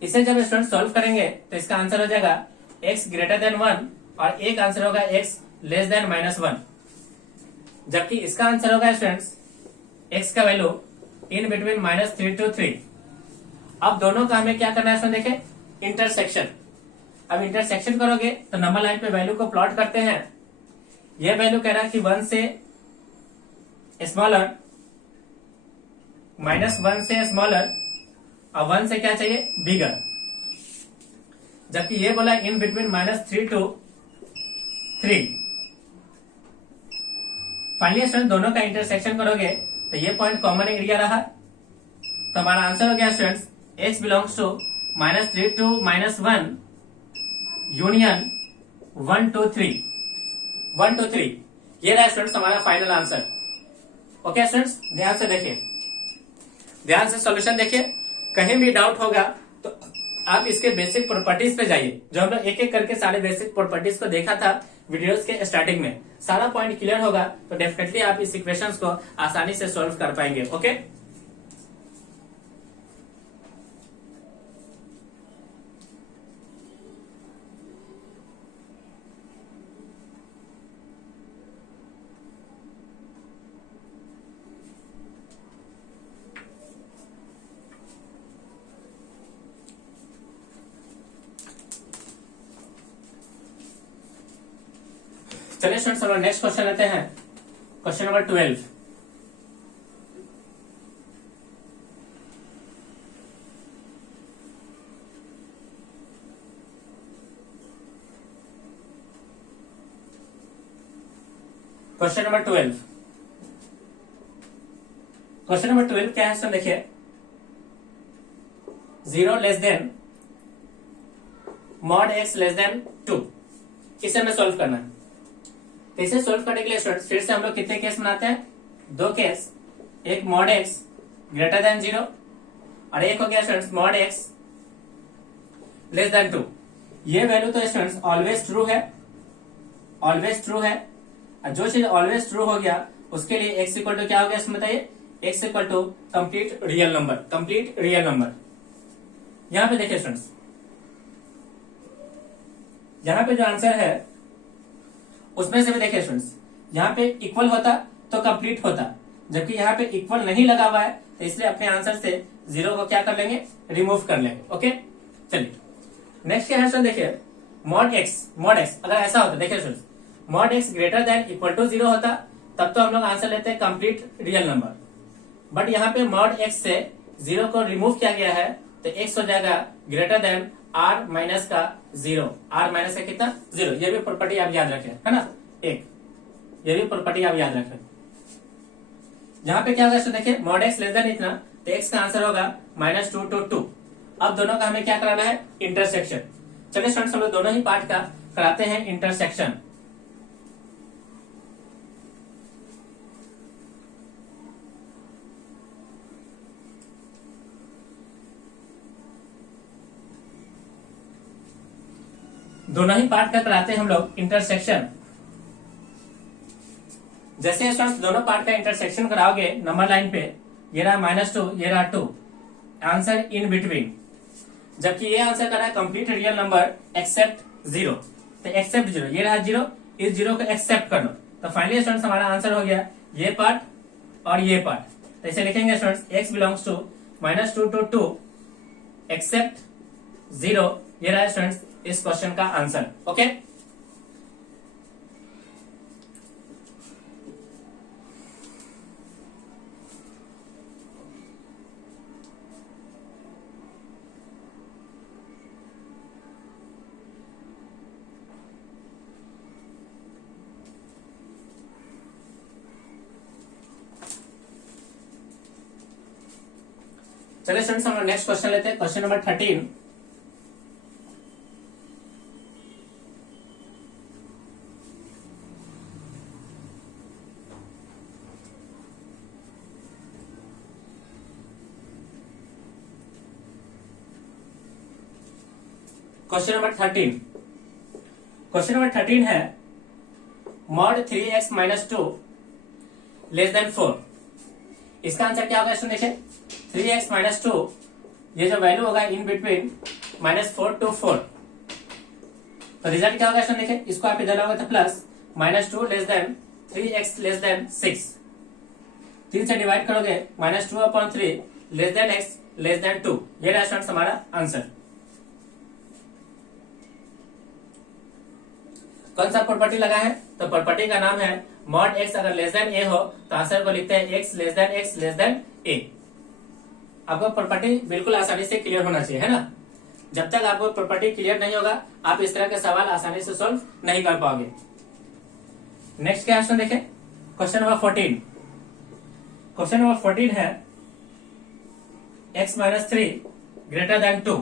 इसे जब स्टूडेंट सॉल्व करेंगे तो इसका आंसर हो जाएगा x ग्रेटर देन 1 और एक आंसर होगा x लेस देन -1, जबकि इसका आंसर होगा स्टूडेंट्स x का वैल्यू इन बिटवीन -3 to 3। अब दोनों का हमें क्या करना है स्टूडेंट, देखें इंटरसेक्शन। अब इंटरसेक्शन करोगे तो नंबर लाइन पे वैल्यू को प्लॉट करते हैं। यह वैल्यू कह रहा है कि 1 से स्मॉलर, -1 से स्मॉलर और 1 से क्या चाहिए, बिगर, जबकि ये बोला in between -3 to 3। Finally student दोनों का इंटरसेक्शन करोगे तो ये पॉइंट कॉमन एरिया रहा, तो हमारा आंसर हो गया students x belongs to -3 to -1 union 1 to 3, 1 to 3। ये रहा स्टूडेंट्स हमारा फाइनल आंसर। ओके स्टूडेंट्स, ध्यान से देखिए, ध्यान से सॉल्यूशन देखिए। कहीं भी डाउट होगा तो आप इसके बेसिक प्रॉपर्टीज पे जाइए, जो हम लोग एक एक करके सारे बेसिक प्रॉपर्टीज को देखा था वीडियोस के स्टार्टिंग में। सारा पॉइंट क्लियर होगा तो डेफिनेटली आप इस इक्वेशंस को आसानी से सॉल्व कर पाएंगे। ओके, चलिए स्टूडेंट्स हम लोग नेक्स्ट क्वेश्चन लेते हैं, question number 12। Question number 12, question number 12 क्या है, देखिए 0 less then mod x less than 2, इसे हमें सॉल्व करना है। तो इसे सोल्व करने के लिए स्टूडेंट्स फिर से हम लोग कितने केस बनाते हैं, 2 केस। एक mod x ग्रेटर देन 0 और एक हो गया students mod x less than 2। ये वैल्यू तो स्टूडेंट्स ऑलवेज ट्रू है, ऑलवेज ट्रू है। और जो चीज ऑलवेज ट्रू हो गया उसके लिए x इक्वल टू क्या हो गया, इसमें बताइए, x equal to complete real number, complete real number. यहां पे देखिए स्टूडेंट्स, यहां पे जो आंसर है उसमें से भी देखिए स्टूडेंट्स, यहाँ पे इक्वल होता तो कंप्लीट होता, जबकि यहाँ पे इक्वल नहीं लगा हुआ है, तो इसलिए अपने आंसर से 0 को क्या कर लेंगे, रिमूव कर लेंगे। ओके, चलिए नेक्स्ट क्या है स्टूडेंट, देखिए mod x अगर ऐसा होता, देखिए students mod x greater than equal to 0 होता, तब तो हम लोग आंसर लेते हैं कंप्लीट रियल नंबर। बट यहाँ पे mod x से 0 को रिमूव किया गया है, तो x हो जाएगा ग्रेटर देन r माइनस का 0, r माइनस का कितना, 0। ये भी प्रॉपर्टी आप याद रखें, है ना, एक ये भी प्रॉपर्टी आप याद रखें। यहाँ पे क्या होगा देखिए, mod x लेस देन इतना, तो x का आंसर होगा -2 to 2। अब दोनों का हमें क्या कराना है, इंटरसेक्शन। चलिए स्टूडेंट्स हम लोग दोनों ही पार्ट का कराते हैं इंटरसेक्शन। दोनों ही पार्ट का कराते हैं हम लोग इंटरसेक्शन। जैसे स्टूडेंट्स दोनों पार्ट का इंटरसेक्शन कराओगे नंबर लाइन पे, ये रहा -2, ये रहा 2, आंसर इन बिटवीन, जबकि ये आंसर कर रहा है कंप्लीट रियल नंबर एक्सेप्ट 0, तो एक्सेप्ट 0, ये रहा 0, इस 0 को एक्सेप्ट कर लो, तो फाइनली स्टूडेंट्स हमारा आंसर हो गया ये पार्ट और ये पार्ट। तो इसे लिखेंगे students x belongs to -2 to 2 except 0, ये रहा स्टूडेंट्स इस क्वेश्चन का आंसर। ओके, चलिए स्टूडेंट्स हम नेक्स्ट क्वेश्चन लेते हैं, question number 13। Question number 13, question number 13 है mod 3x - 2 लेस देन 4। इसका आंसर क्या होगा स्टूडेंट, देखिए 3x माइनस 2, ये जो वैल्यू होगा इन बिटवीन -4 to 4, तो रिजल्ट क्या होगा स्टूडेंट देखिए, इसको आप इधर लाओगे तो plus -2 less then 3x less than 6, 3 से डिवाइड करोगे -2/3 less than x less than 2, ये रहा स्टूडेंट्स हमारा आंसर। कौन सा प्रॉपर्टी लगा है, तो प्रॉपर्टी का नाम है मॉड x अगर लेस देन a हो तो आंसर को लिखते हैं x लेस देन a। आपको प्रॉपर्टी बिल्कुल आसानी से क्लियर होना चाहिए, है ना। जब तक आपको प्रॉपर्टी क्लियर नहीं होगा आप इस तरह के सवाल आसानी से सॉल्व नहीं कर पाओगे। नेक्स्ट क्या क्वेश्चन देखें, क्वेश्चन नंबर 14। क्वेश्चन नंबर 14 है x माइनस 3 ग्रेटर देन 2।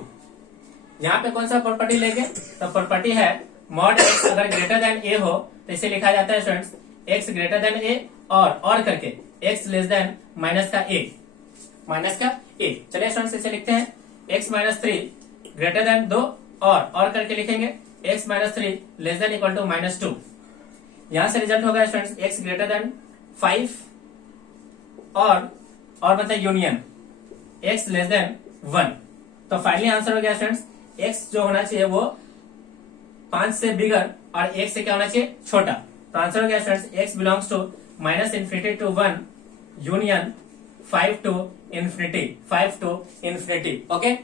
यहाँ पे कौन सा प्रॉपर्टी लेंगे, तो प्रॉपर्टी है मॉड x अगर ग्रेटर देन a हो तो इसे लिखा जाता है students x greater than a और करके x लेस देन माइनस का a। चलिए स्टूडेंट्स इसे लिखते हैं x माइनस 3 ग्रेटर देन 2 और करके लिखेंगे x minus 3 less than equal to -2। यहां से रिजल्ट होगा स्टूडेंट्स x ग्रेटर देन 5 और मतलब यूनियन x लेस देन 1। तो फाइनली आंसर हो गया स्टूडेंट्स x जो होना चाहिए वो 5 से बिगर और 1 से क्या होना चाहिए छोटा। तो आंसर हो गया students x belongs to -∞ to 1 union 5 to infinity। Okay,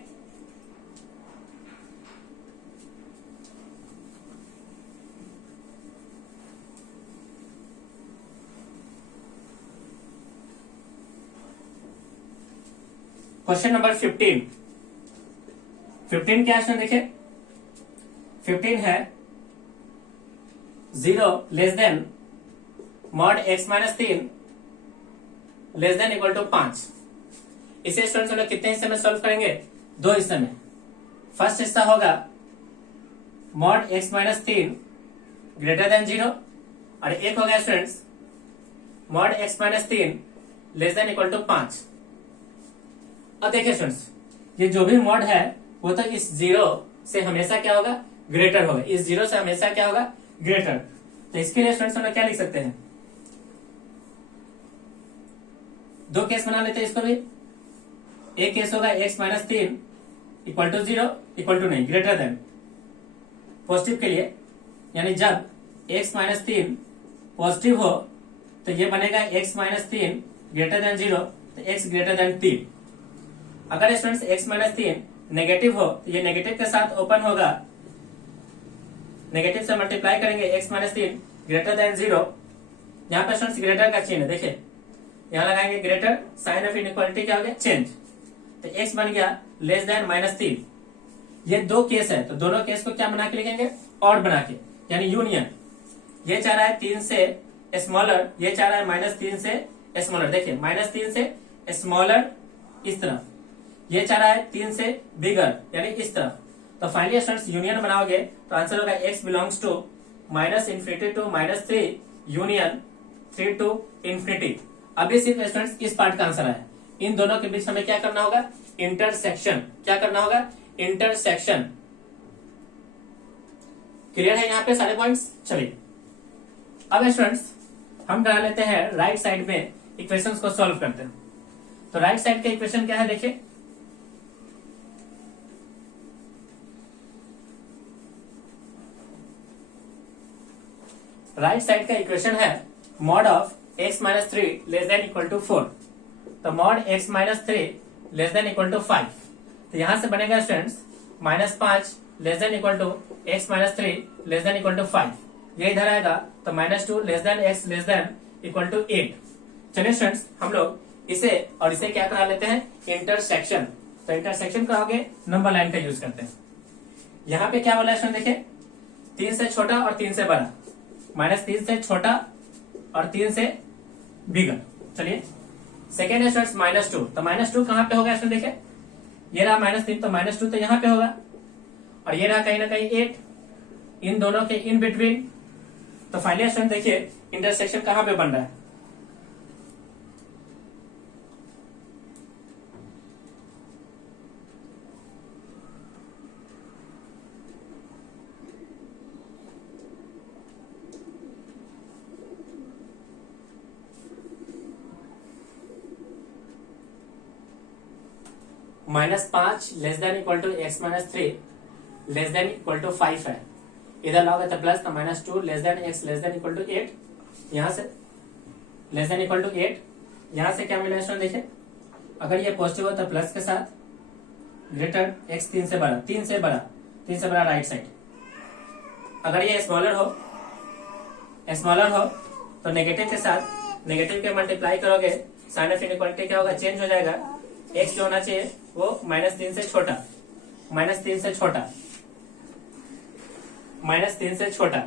question number 15। 15 क्या है देखिए, 15 है 0 less than mod x minus 3 less than equal to 5। इसे स्टूडेंट्स हम लोग कितने हिस्से में सॉल्व करेंगे, 2 हिस्से में। फर्स्ट हिस्सा होगा mod x minus 3 greater than 0 और एक हो गया students mod x minus 3 less than equal to 5। अब देखिए स्टूडेंट्स ये जो भी मॉड है वो तो इस 0 से हमेशा क्या होगा ग्रेटर होगा, इस 0 से हमेशा क्या होगा ग्रेटर। तो इसके लिए स्टूडेंट्स हम लोग क्या लिख सकते हैं, 2 केस बना लेते हैं इसको भी। एक केस होगा x minus 3 equal to 0 equal to नहीं ग्रेटर देन, पॉजिटिव के लिए, यानी जब x माइनस 3 पॉजिटिव हो तो ये बनेगा x माइनस 3 ग्रेटर देन 0 तो x ग्रेटर देन 3। अगर स्टूडेंट्स x माइनस 3 नेगेटिव हो तो ये नेगेटिव के साथ ओपन होगा, नेगेटिव से मल्टीप्लाई करेंगे x माइनस 3 ग्रेटर देन 0। यहाँ पे स्टूडेंट्स ग्रेटर का चिन्ह देखिए, यहाँ लगाएंगे ग्रेटर, साइन ऑफ इनइक्वालिटी क्या हो गया चेंज, तो x बन गया लेस देन -3। ये 2 केस है तो दोनों केस को क्या बना के लिखेंगे ऑड बना के, यानी यूनियन। ये चाह रहा है 3 से स्मॉलर, ये चाह रहा है -3 से स्मॉलर। देखिए -3 से स्मॉलर इस तरफ, ये चाह रहा है 3 से बिगर यानी इस तरफ। तो फाइनली स्टूडेंट्स यूनियन बनाओगे तो आंसर होगा x belongs to -∞ to -3 union 3 to infinity। अभी सिर्फ स्टूडेंट्स इस पार्ट का आंसर है, इन दोनों के बीच हमें क्या करना होगा इंटरसेक्शन। क्या करना होगा इंटरसेक्शन। क्लियर है यहाँ पे सारे पॉइंट्स। चलिए अब स्टूडेंट्स हम करा लेते हैं राइट साइड में इक्वेशंस को सॉल्व करते हैं। तो राइट साइड का इक्वेशन क्या है देखिए, राइट साइड का इक्वेशन है mod of x minus 3 less than equal to 4। तो mod x minus 3 less than equal to 5, तो यहां से बनेगा students -5 less than equal to x minus 3 less than equal to 5। ये इधर आएगा तो -2 less than x less than equal to 8। चलिए स्टूडेंट्स हम लोग इसे और इसे क्या करा लेते हैं इंटरसेक्शन। तो इंटरसेक्शन कराओगे नंबर लाइन का यूज करते हैं। यहाँ पे क्या बोला स्टूडेंट देखिए, 3 से छोटा और 3 से बड़ा, -3 से छोटा और 3 से बिगर। चलिए सेकेंड है स्टूडेंट्स -2, तो -2 कहां पे होगा स्टूडेंट देखिए, ये रहा -3 तो -2 तो यहाँ पे होगा, और ये रहा कहीं ना कहीं 8 इन दोनों के इन बिटवीन। तो फाइनली स्टूडेंट देखिए इंटरसेक्शन कहां पे बन रहा है, -5 less than equal to x minus 3 less than equal to 5 है। इधर लॉग है तो प्लस, तो -2 less than x less than equal to 8, यहाँ से लेस देन इक्वल टू 8, यहाँ से क्या मिला स्टूडेंट देखिए, अगर ये पॉजिटिव हो तो प्लस के साथ, ग्रेटर x 3 से बड़ा, 3 से बड़ा राइट साइड। अगर ये स्मॉलर हो तो नेगेटिव के साथ, नेगेटिव के मल्टीप्लाई करोगे, साइन ऑफ इनइक्वालिटी क्या होगा, चेंज हो जाएगा। x जो होना चाहिए वो -3 से छोटा, -3 से छोटा, -3 से छोटा।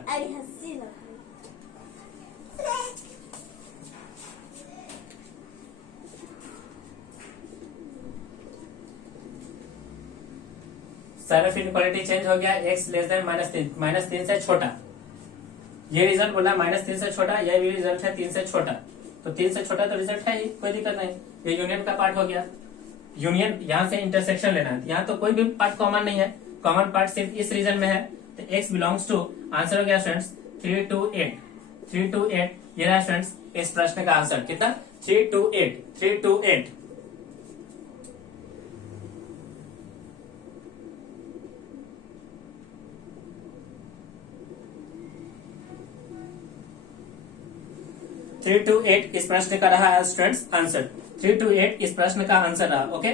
साइन ऑफ इनइक्वालिटी चेंज हो गया, x लेस देन -3 से छोटा। ये रिजल्ट बोला -3 से छोटा, यह भी रिजल्ट है 3 से छोटा, तो 3 से छोटा तो रिजल्ट है ही, कोई दिक्कत नहीं। ये यूनियन का पार्ट हो गया। यूनियन यहाँ से इंटरसेक्शन लेना है, यहाँ तो कोई भी पार्ट कॉमन नहीं है, कॉमन पार्ट सिर्फ इस रीजन में है, तो x बिलोंग्स टू, आंसर हो गया स्टूडेंट्स 3 to 8, 3 to 8। ये रहा स्टूडेंट्स इस प्रश्न का आंसर, कितना, 3 to 8, 3 to 8। Three to eight इस प्रश्न का रहा स्टूडेंट्स आंसर, 3 to 8 इस प्रश्न का आंसर रहा। ओके,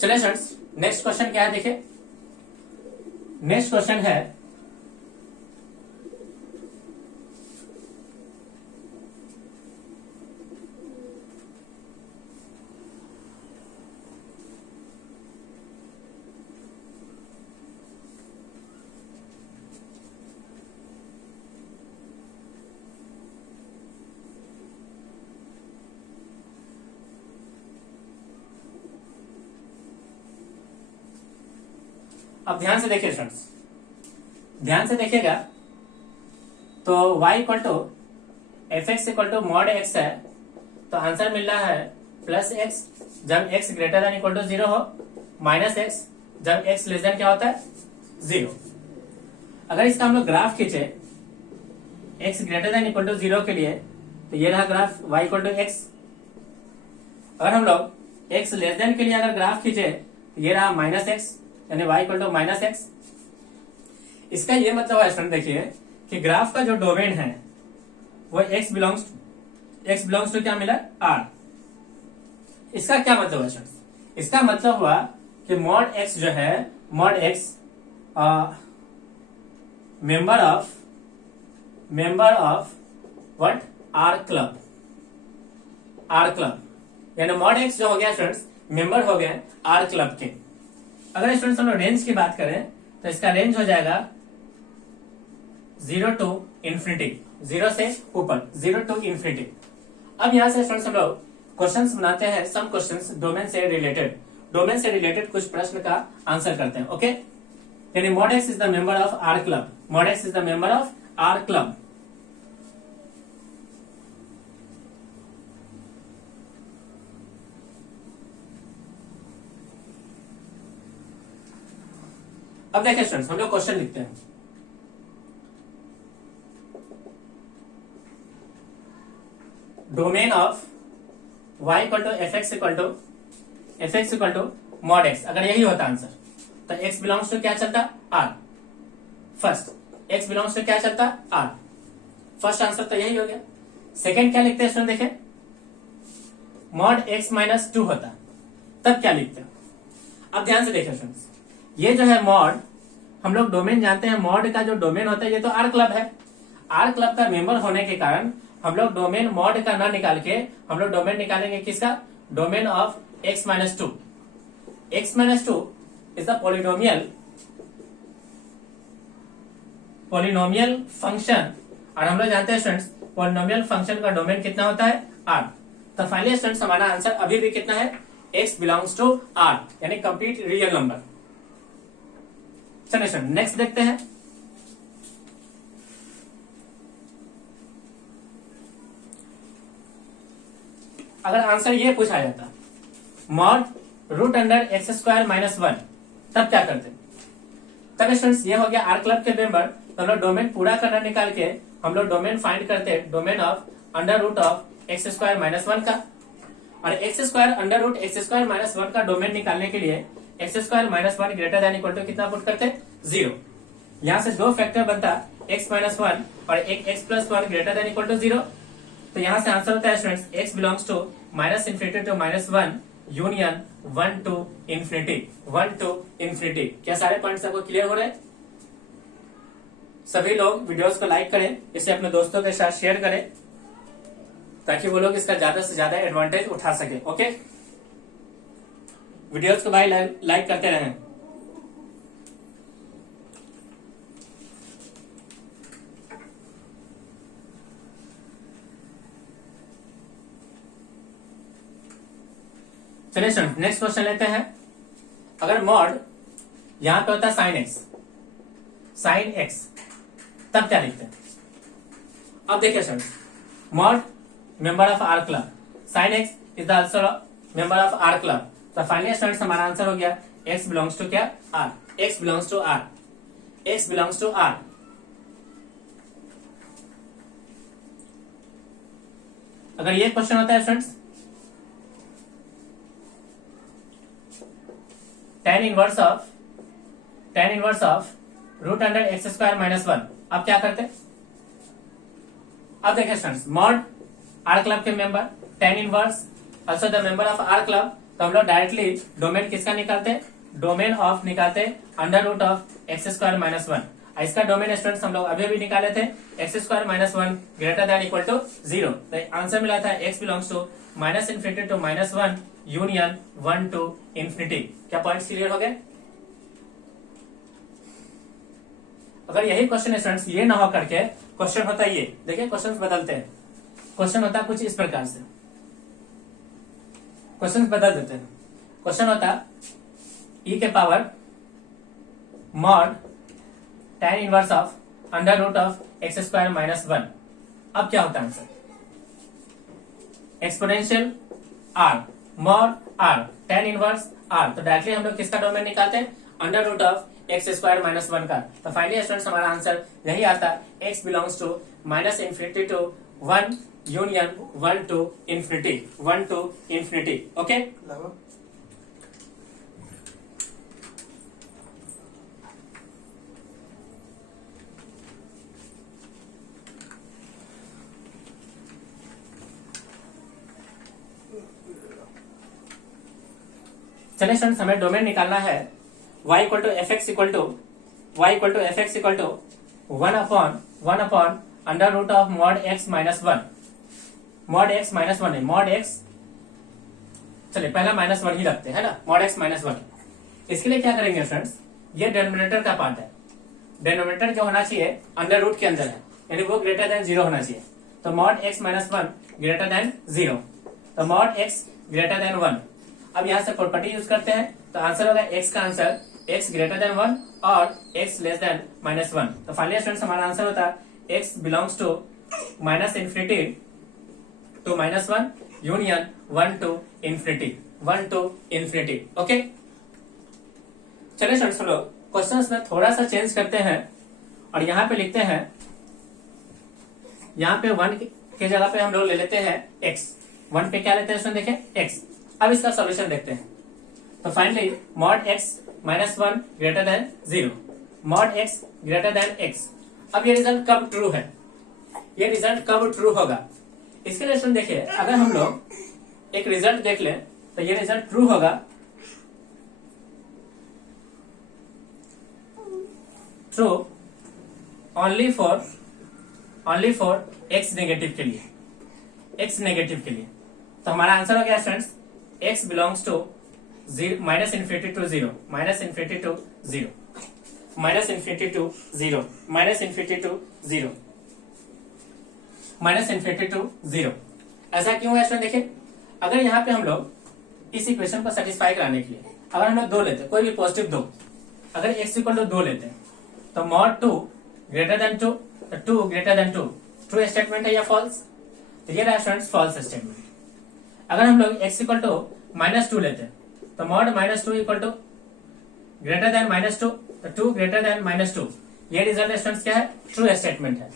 चलिए स्टूडेंट्स नेक्स्ट क्वेश्चन क्या है देखिए। नेक्स्ट क्वेश्चन है अब ध्यान से देखिए स्टूडेंट्स, ध्यान से देखिएगा तो y equal to f x equal to mod x है, तो आंसर मिल रहा है प्लस एक्स जब x greater than equal to 0 हो, माइनस एक्स जब x लेस देन क्या होता है 0। अगर इसका हम लोग ग्राफ खींचे x greater than equal to 0 के लिए, तो ये रहा graph y equal to x. अगर हम लोग x लेस देन के लिए अगर ग्राफ खींचे, तो ये रहा माइनस एक्स, यानी y equal to minus x. इसका ये मतलब है स्टूडेंट देखिए कि ग्राफ का जो डोमेन है वो x बिलोंग्स टू क्या मिला, r। इसका क्या मतलब है स्टूडेंट, इसका मतलब हुआ कि मॉड x जो है, mod x member of what, r club, यानी मॉड x जो हो गया स्टूडेंट्स मेंबर हो गए r क्लब के। अगर स्टूडेंट्स हम लोग रेंज की बात करें तो इसका रेंज हो जाएगा 0 to इंफिनिटी, 0 से ऊपर, 0 to इंफिनिटी। अब यहां से स्टूडेंट्स हम लोग क्वेश्चंस बनाते हैं, सम क्वेश्चंस डोमेन से रिलेटेड कुछ प्रश्न का आंसर करते हैं। ओके, यानी mod x is the member of R club, mod x is the member of R club. अब देखिए स्टूडेंट्स हम लोग क्वेश्चन लिखते हैं। Domain of y equal to f x equal to mod x, अगर यही होता आंसर तो x बिलोंग्स टू क्या चलता, r। First x belongs to क्या चलता, r। फर्स्ट आंसर तो यही हो गया। सेकंड क्या लिखते हैं स्टूडेंट देखें, मॉड x माइनस 2 होता, तब क्या लिखते हैं। अब ध्यान से देखिए स्टूडेंट्स, ये जो है मॉड, हम लोग डोमेन जानते हैं, मॉड का जो डोमेन होता है ये तो आर क्लब है। आर क्लब का मेंबर होने के कारण हम लोग डोमेन मॉड का ना निकाल के हम लोग डोमेन निकालेंगे किसका, domain of x minus 2। x minus 2 is the polynomial function, और हम लोग जानते हैं स्टूडेंट्स पोलिनोमियल फंक्शन का डोमेन कितना होता है, r। तो फाइनली स्टूडेंट्स हमारा आंसर अभी भी कितना है, x बिलोंग्स टू r, यानी कंप्लीट रियल नंबर। चलिए स्टूडेंट नेक्स्ट देखते हैं। अगर आंसर ये पूछा जाता mod root under x square minus 1, तब क्या करते। तब स्टूडेंट्स ये हो गया आर क्लब के मेंबर, तो हम लोग डोमेन पूरा करना निकाल के हम लोग डोमेन फाइंड करते हैं domain of under root of x square minus one का, और x square under root x square minus one का डोमेन निकालने के लिए x square minus one greater than equal to कितना पुट करते हैं 0। यहाँ से दो फैक्टर बनता एक्स माइनस वन और एक x plus one greater than equal to 0। तो यहाँ से आंसर होता है students x belongs to minus infinity to minus one union 1 to infinity 1 to infinity। क्या सारे पॉइंट्स आपको क्लियर हो रहे हैं? सभी लोग वीडियोस को लाइक करें, इसे अपने दोस्तों के साथ शेयर करें ताकि वो लोग इसका ज्यादा से ज्यादा एडवांटेज उठा सके। ओके, वीडियोस को भाई लाइक करते रहें। चलिए स्टूडेंट नेक्स्ट क्वेश्चन लेते हैं। अगर मॉड यहां पे होता है साइन एक्स तब क्या लिखते हैं? अब देखिए student, mod member of R club, sine x is the also member of R club. तो फाइनली स्टूडेंट्स हमारा आंसर हो गया एक्स बिलोंग्स टू क्या? R. X belongs to R, x belongs to R. अगर ये क्वेश्चन होता है students tan inverse of root under x square minus one, अब क्या करते? अब देखिए स्टूडेंट्स, मॉड आर क्लब के member, tan inverse also the member of R club. तो हम लोग डायरेक्टली डोमेन किसका निकालते? डोमेन ऑफ निकालते under root of x square minus one. इसका डोमेन स्टूडेंट्स हम लोग अभी भी निकाले थे x square minus one greater than equal to 0। तो आंसर मिला था x belongs to minus infinity to minus one union 1 to infinity. क्या पॉइंट्स क्लियर हो गए? अगर यही क्वेश्चन है स्टूडेंट्स ये ना हो करके क्वेश्चन होता ये, देखिए क्वेश्चन बदलते हैं। क्वेश्चन होता कुछ इस प्रकार से, क्वेश्चन बदल देते हैं। क्वेश्चन होता e के power mod tan inverse of under root of x square minus one. अब क्या होता है answer? Exponential R mod R tan inverse R. तो डायरेक्टली हम लोग किसका डोमेन निकालते हैं? Under root of x square minus one का। तो फाइनली स्टूडेंट्स हमारा आंसर यही आता है x belongs to minus infinity to 1 union 1 to infinity 1 to infinity. Okay, चलिए स्टूडेंट्स हमें डोमेन निकालना है y equal to f x equal to one upon under root of mod x minus one. Mod x minus one है, मॉड एक्स, चलिए पहला माइनस वन ही रखते हैं ना, मॉड एक्स माइनस वन। इसके लिए क्या करेंगे स्टूडेंट्स, ये डिनोमिनेटर का पार्ट है, डिनोमिनेटर जो होना चाहिए अंडर रूट के अंदर है, यानी वो ग्रेटर देन 0 होना चाहिए। तो mod x minus one greater than 0, तो मॉड एक्स ग्रेटर देन 1। अब यहाँ से प्रॉपर्टी यूज करते हैं, तो आंसर होगा x का आंसर x ग्रेटर देन 1 और x less than minus one. तो फाइनली स्टूडेंट्स हमारा आंसर होता है x belongs to minus infinity to minus one union 1 to infinity 1 to infinity. Okay, चलिए स्टूडेंट्स हम लोग क्वेश्चन में थोड़ा सा चेंज करते हैं और यहाँ पे लिखते हैं, यहाँ पे 1 के जगह पे हम लोग ले लेते हैं x। 1 पे क्या लेते हैं स्टूडेंट, देखें x। अब इसका सॉल्यूशन देखते हैं। तो finally mod x minus one greater than 0, mod x greater then x। अब ये रिजल्ट कब ट्रू है, ये रिजल्ट कब ट्रू होगा? इसके लिए देखिए, अगर हम लोग एक रिजल्ट देख लें तो ये रिजल्ट ट्रू होगा true only for x negative के लिए, x नेगेटिव के लिए। तो हमारा आंसर हो गया students x belongs to minus infinity to 0, minus infinity to 0, minus infinity to 0, minus infinity to 0, minus infinity to 0। ऐसा क्यों है स्टूडेंट? देखिए, अगर यहाँ पे हम लोग इस इक्वेशन को सेटिस्फाई कराने के लिए अगर हम लोग 2 लेते हैं, कोई भी पॉजिटिव 2, अगर x इक्वल टू 2 लेते हैं तो mod 2 greater then 2, 2 greater then 2 true statement है या फॉल्स? तो ये रहा स्टूडेंट्स फॉल्स स्टेटमेंट। अगर हम लोग x इक्वल टू माइनस 2 लेते हैं तो mod minus 2 equal to greater than minus 2, 2 greater than minus 2, ये रिजल्ट स्टूडेंट्स क्या है? ट्रू स्टेटमेंट है।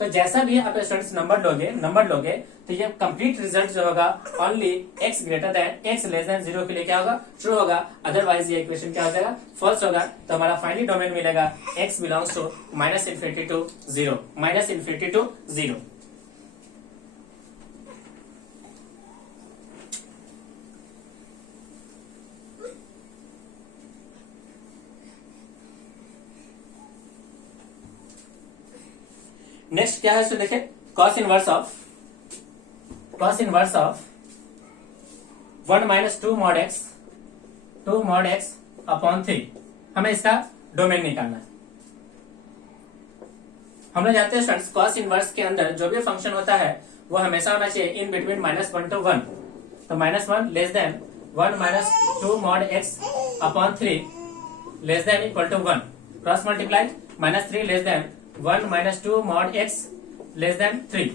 तो जैसा भी आप स्टूडेंट्स नंबर लोगे तो ये कंप्लीट रिजल्ट जो होगा only x greater then x less than 0 के लिए क्या होगा, ट्रू होगा। अदरवाइज ये इक्वेशन क्या हो जाएगा, फॉल्स होगा। तो हमारा फाइनली डोमेन मिलेगा x belongs to -∞ to 0, -∞ to 0। Next क्या है, देखिए cos inverse of 1 minus 2 mod x upon 3। हमें इसका डोमेन निकालना है। हम लोग जानते हैं स्टूडेंट्स cos इनवर्स के अंदर जो भी फंक्शन होता है वो हमेशा होना चाहिए इन बिटवीन -1 to 1। तो -1 less than 1 minus 2 mod x upon 3 less than equal to 1। Cross multiply -3 less than 1 minus 2 mod x less than 3।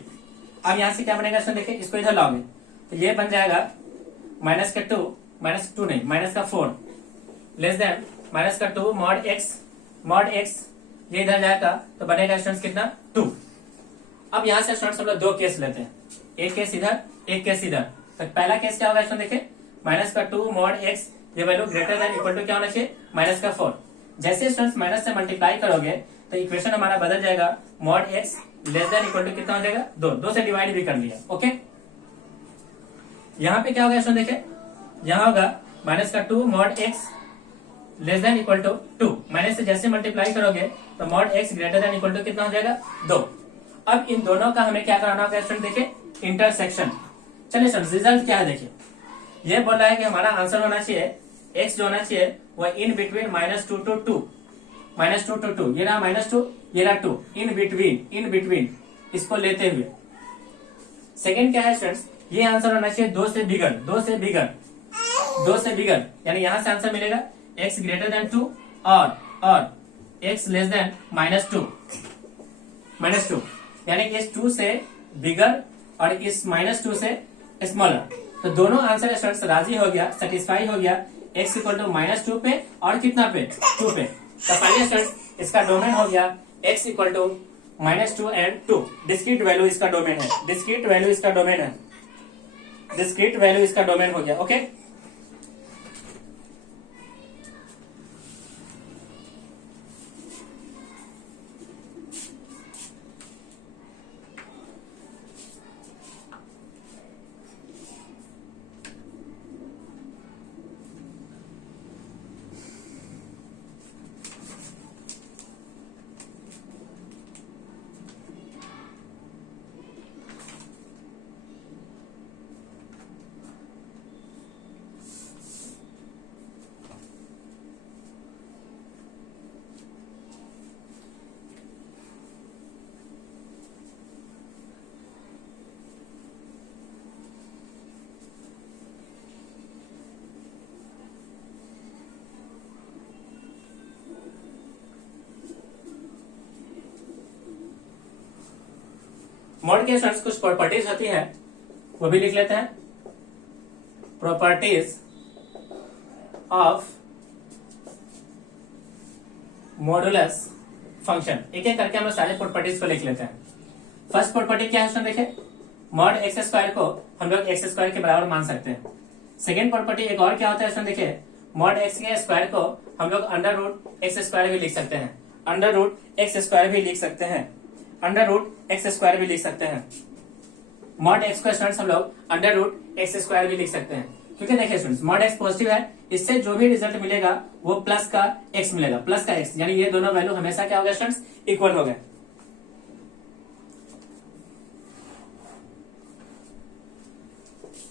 अब यहां से क्या बनेगा स्टूडेंट, देखिए इसको इधर लाओगे तो ये बन जाएगा माइनस का 4 लेस देन माइनस का 2 मॉड x ये इधर जाएगा तो बनेगा स्टूडेंट्स कितना, 2। अब यहां से स्टूडेंट्स हम लोग दो केस लेते हैं, एक केस इधर एक केस इधर। तो पहला केस क्या होगा स्टूडेंट, देखिए माइनस का 2 मॉड x ये value greater than equal to क्या होना चाहिए, माइनस का 4। जैसे स्टूडेंट्स माइनस से मल्टीप्लाई करोगे तो इक्वेशन हमारा बदल जाएगा, mod x less than equal to कितना हो जाएगा, 2 से डिवाइड भी कर लिया। ओके, यहाँ पे क्या होगा स्टूडेंट, देखिए यहाँ होगा माइनस का 2 mod x less than equal to 2। Minus से जैसे मल्टीप्लाई करोगे तो mod x greater than equal to कितना हो जाएगा, 2। अब इन दोनों का हमें क्या कराना होगा स्टूडेंट, देखिए इंटरसेक्शन। चलिए स्टूडेंट रिजल्ट क्या है, देखिए ये बोल रहा है कि हमारा आंसर होना चाहिए x जो होना चाहिए वो इन बिटवीन -2 to 2, -2 to 2। ये रहा -2, ये रहा 2, इन बिटवीन इसको लेते हुए। सेकंड क्या है स्टूडेंट्स, ये आंसर होना चाहिए 2 से बिगर, यानी यहां से आंसर मिलेगा x ग्रेटर देन 2 और x लेस देन -2, यानी इस 2 से बिगर और इस -2 से स्मॉलर। तो दोनों आंसर स्टूडेंट्स राजी हो गया, सेटिस्फाई हो गया, x इक्वल टू -2 पे और कितना पे, 2 पे। तो फाइनली स्टूडेंट्स इसका डोमेन हो गया x equal to -2 and 2। Discrete value इसका डोमेन हो गया। ओके, मॉड के स्टूडेंट्स कुछ प्रॉपर्टीज होती है वो भी लिख लेते हैं। प्रॉपर्टीज ऑफ मॉडुलस फंक्शन, एक एक करके हम लोग सारे प्रॉपर्टीज को लिख लेते हैं। फर्स्ट प्रॉपर्टी क्या है स्टूडेंट, देखिए मॉड x स्क्वायर को हम लोग x स्क्वायर के बराबर मान सकते हैं। सेकेंड प्रॉपर्टी एक और क्या होता है स्टूडेंट, देखिए मॉड x के स्क्वायर को हम लोग √x स्क्वायर भी लिख सकते हैं, √x स्क्वायर भी लिख सकते हैं, √x स्क्वायर भी लिख सकते हैं। मॉड x को स्टूडेंट्स हम लोग √x स्क्वायर भी लिख सकते हैं, क्योंकि देखिए स्टूडेंट्स मॉड x पॉजिटिव है, इससे जो भी रिजल्ट मिलेगा वो प्लस का x मिलेगा, प्लस का x, यानी ये दोनों वैल्यू हमेशा क्या हो गया स्टूडेंट्स, इक्वल हो गए।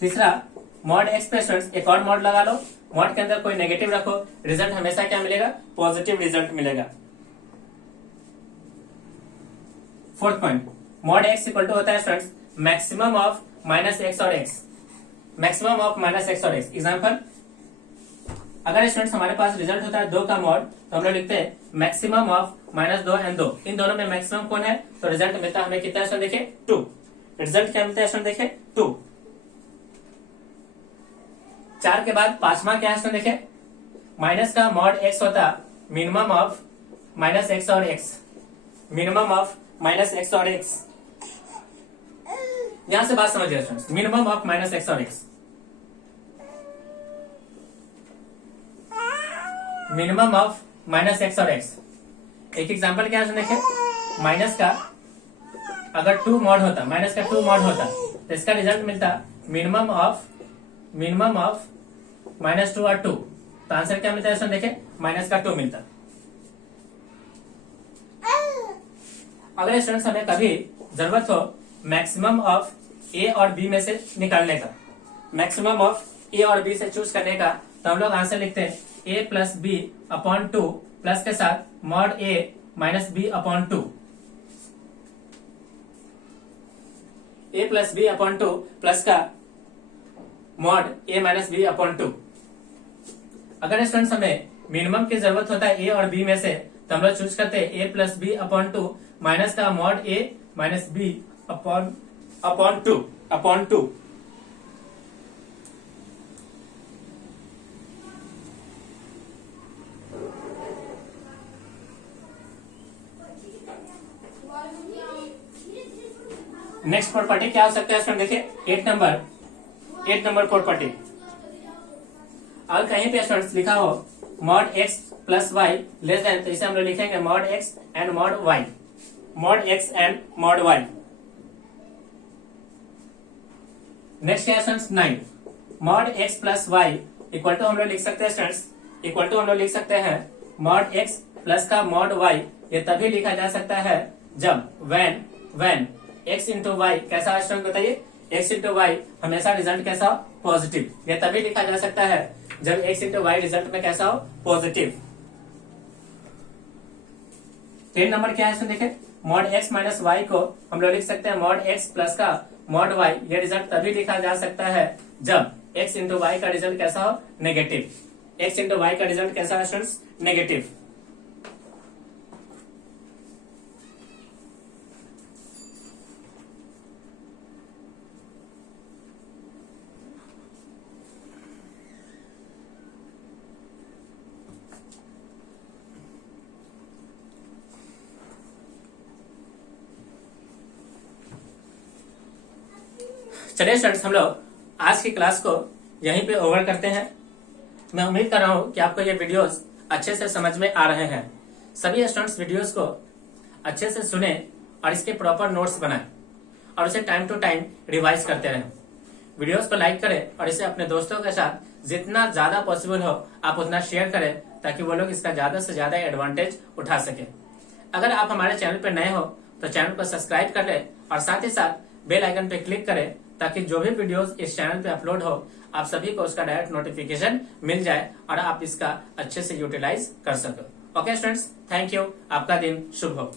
तीसरा मॉड x पे स्टूडेंट्स एक और मॉड लगा लो, मॉड के अंदर कोई नेगेटिव रखो, रिजल्ट हमेशा क्या मिलेगा, पॉजिटिव रिजल्ट मिलेगा। Fourth point, mod x equal to होता है स्टूडेंट्स मैक्सिमम ऑफ -x और x, मैक्सिमम ऑफ -x और x। एग्जांपल, अगर स्टूडेंट्स हमारे पास रिजल्ट होता है 2 का मॉड, तो हम लोग लिखते हैं मैक्सिमम ऑफ -2 एंड 2। इन दोनों में मैक्सिमम कौन है, तो रिजल्ट मिलता है हमें कितना है स्टूडेंट, देखिए 2। रिजल्ट क्या मिलता है स्टूडेंट, देखिए 2। 4 के बाद पांचवा क्या है स्टूडेंट, देखिए माइनस का मॉड x होता मिनिमम ऑफ -x और x, minimum of minus x और एक्स, यहां से बात समझिए students, minimum of minus x और x, minimum of minus x और एक्स। एक एग्जांपल क्या है देखिए, माइनस का अगर 2 मॉड होता, माइनस का 2 मॉड होता तो इसका रिजल्ट मिलता मिनिमम ऑफ -2 और 2, तो आंसर क्या मिलता है इसमें देखिए, माइनस का 2 मिलता। अगर स्टूडेंट्स हमें कभी जरूरत हो मैक्सिमम ऑफ ए और बी में से निकालने का, मैक्सिमम ऑफ ए और बी से चूज करने का, तो हम लोग आंसर लिखते हैं a plus b upon 2 plus के साथ mod a minus b upon 2, A plus b upon 2 plus का mod a minus b upon 2। अगर स्टूडेंट्स हमें मिनिमम की जरूरत होता है ए और बी में से, तो हम लोग चूज करते हैं a plus b upon 2 minus का mod a minus b upon 2। Next property क्या हो सकता है स्टूडेंट देखिए, 8 नंबर प्रॉपर्टी। और कहीं पे स्टूडेंट्स लिखा हो mod x plus y less than, तो इसे हम लोग लिखेंगे mod x and mod y, mod x and mod y. Next क्या है students 9, mod x plus y equal to हम लोग लिख सकते हैं स्टूडेंट्स, इक्वल टू हम लोग लिख सकते हैं मॉड एक्स प्लस का मॉड वाई। ये तभी लिखा जा सकता है जब व्हेन x इंटू वाई कैसा है स्टूडेंट बताइए, x इंटू वाई हमेशा रिजल्ट कैसा हो, पॉजिटिव। ये तभी लिखा जा सकता है जब x इंटू वाई रिजल्ट में कैसा हो, पॉजिटिव। 10 नंबर क्या है इसमें देखिए, मॉड x माइनस वाई को हम लोग लिख सकते हैं मॉड x प्लस का मॉड वाई। ये रिजल्ट तभी लिखा जा सकता है जब x इंटू वाई का रिजल्ट कैसा हो, नेगेटिव। x इंटू वाई का रिजल्ट कैसा है स्टूडेंट्स, नेगेटिव। चलिए स्टूडेंट्स, हम लोग आज की क्लास को यहीं पे ओवर करते हैं। मैं उम्मीद कर रहा हूं कि आपको ये वीडियोस अच्छे से समझ में आ रहे हैं। सभी स्टूडेंट्स वीडियोस को अच्छे से सुने और इसके प्रॉपर नोट्स बनाएं और उसे टाइम टू टाइम रिवाइज करते रहें। वीडियोस को लाइक करें और इसे अपने दोस्तों के साथ जितना ज्यादा पॉसिबल हो आप उतना शेयर करें, ताकि वो लोग इसका ज्यादा से ज्यादा एडवांटेज उठा सके। अगर आप हमारे चैनल पर नए हो तो चैनल को सब्सक्राइब कर लें और साथ ही साथ बेल आइकन पे क्लिक करें, ताकि जो भी वीडियोस इस चैनल पे अपलोड हो आप सभी को उसका डायरेक्ट नोटिफिकेशन मिल जाए और आप इसका अच्छे से यूटिलाइज कर सको। ओके स्टूडेंट्स, थैंक यू, आपका दिन शुभ हो।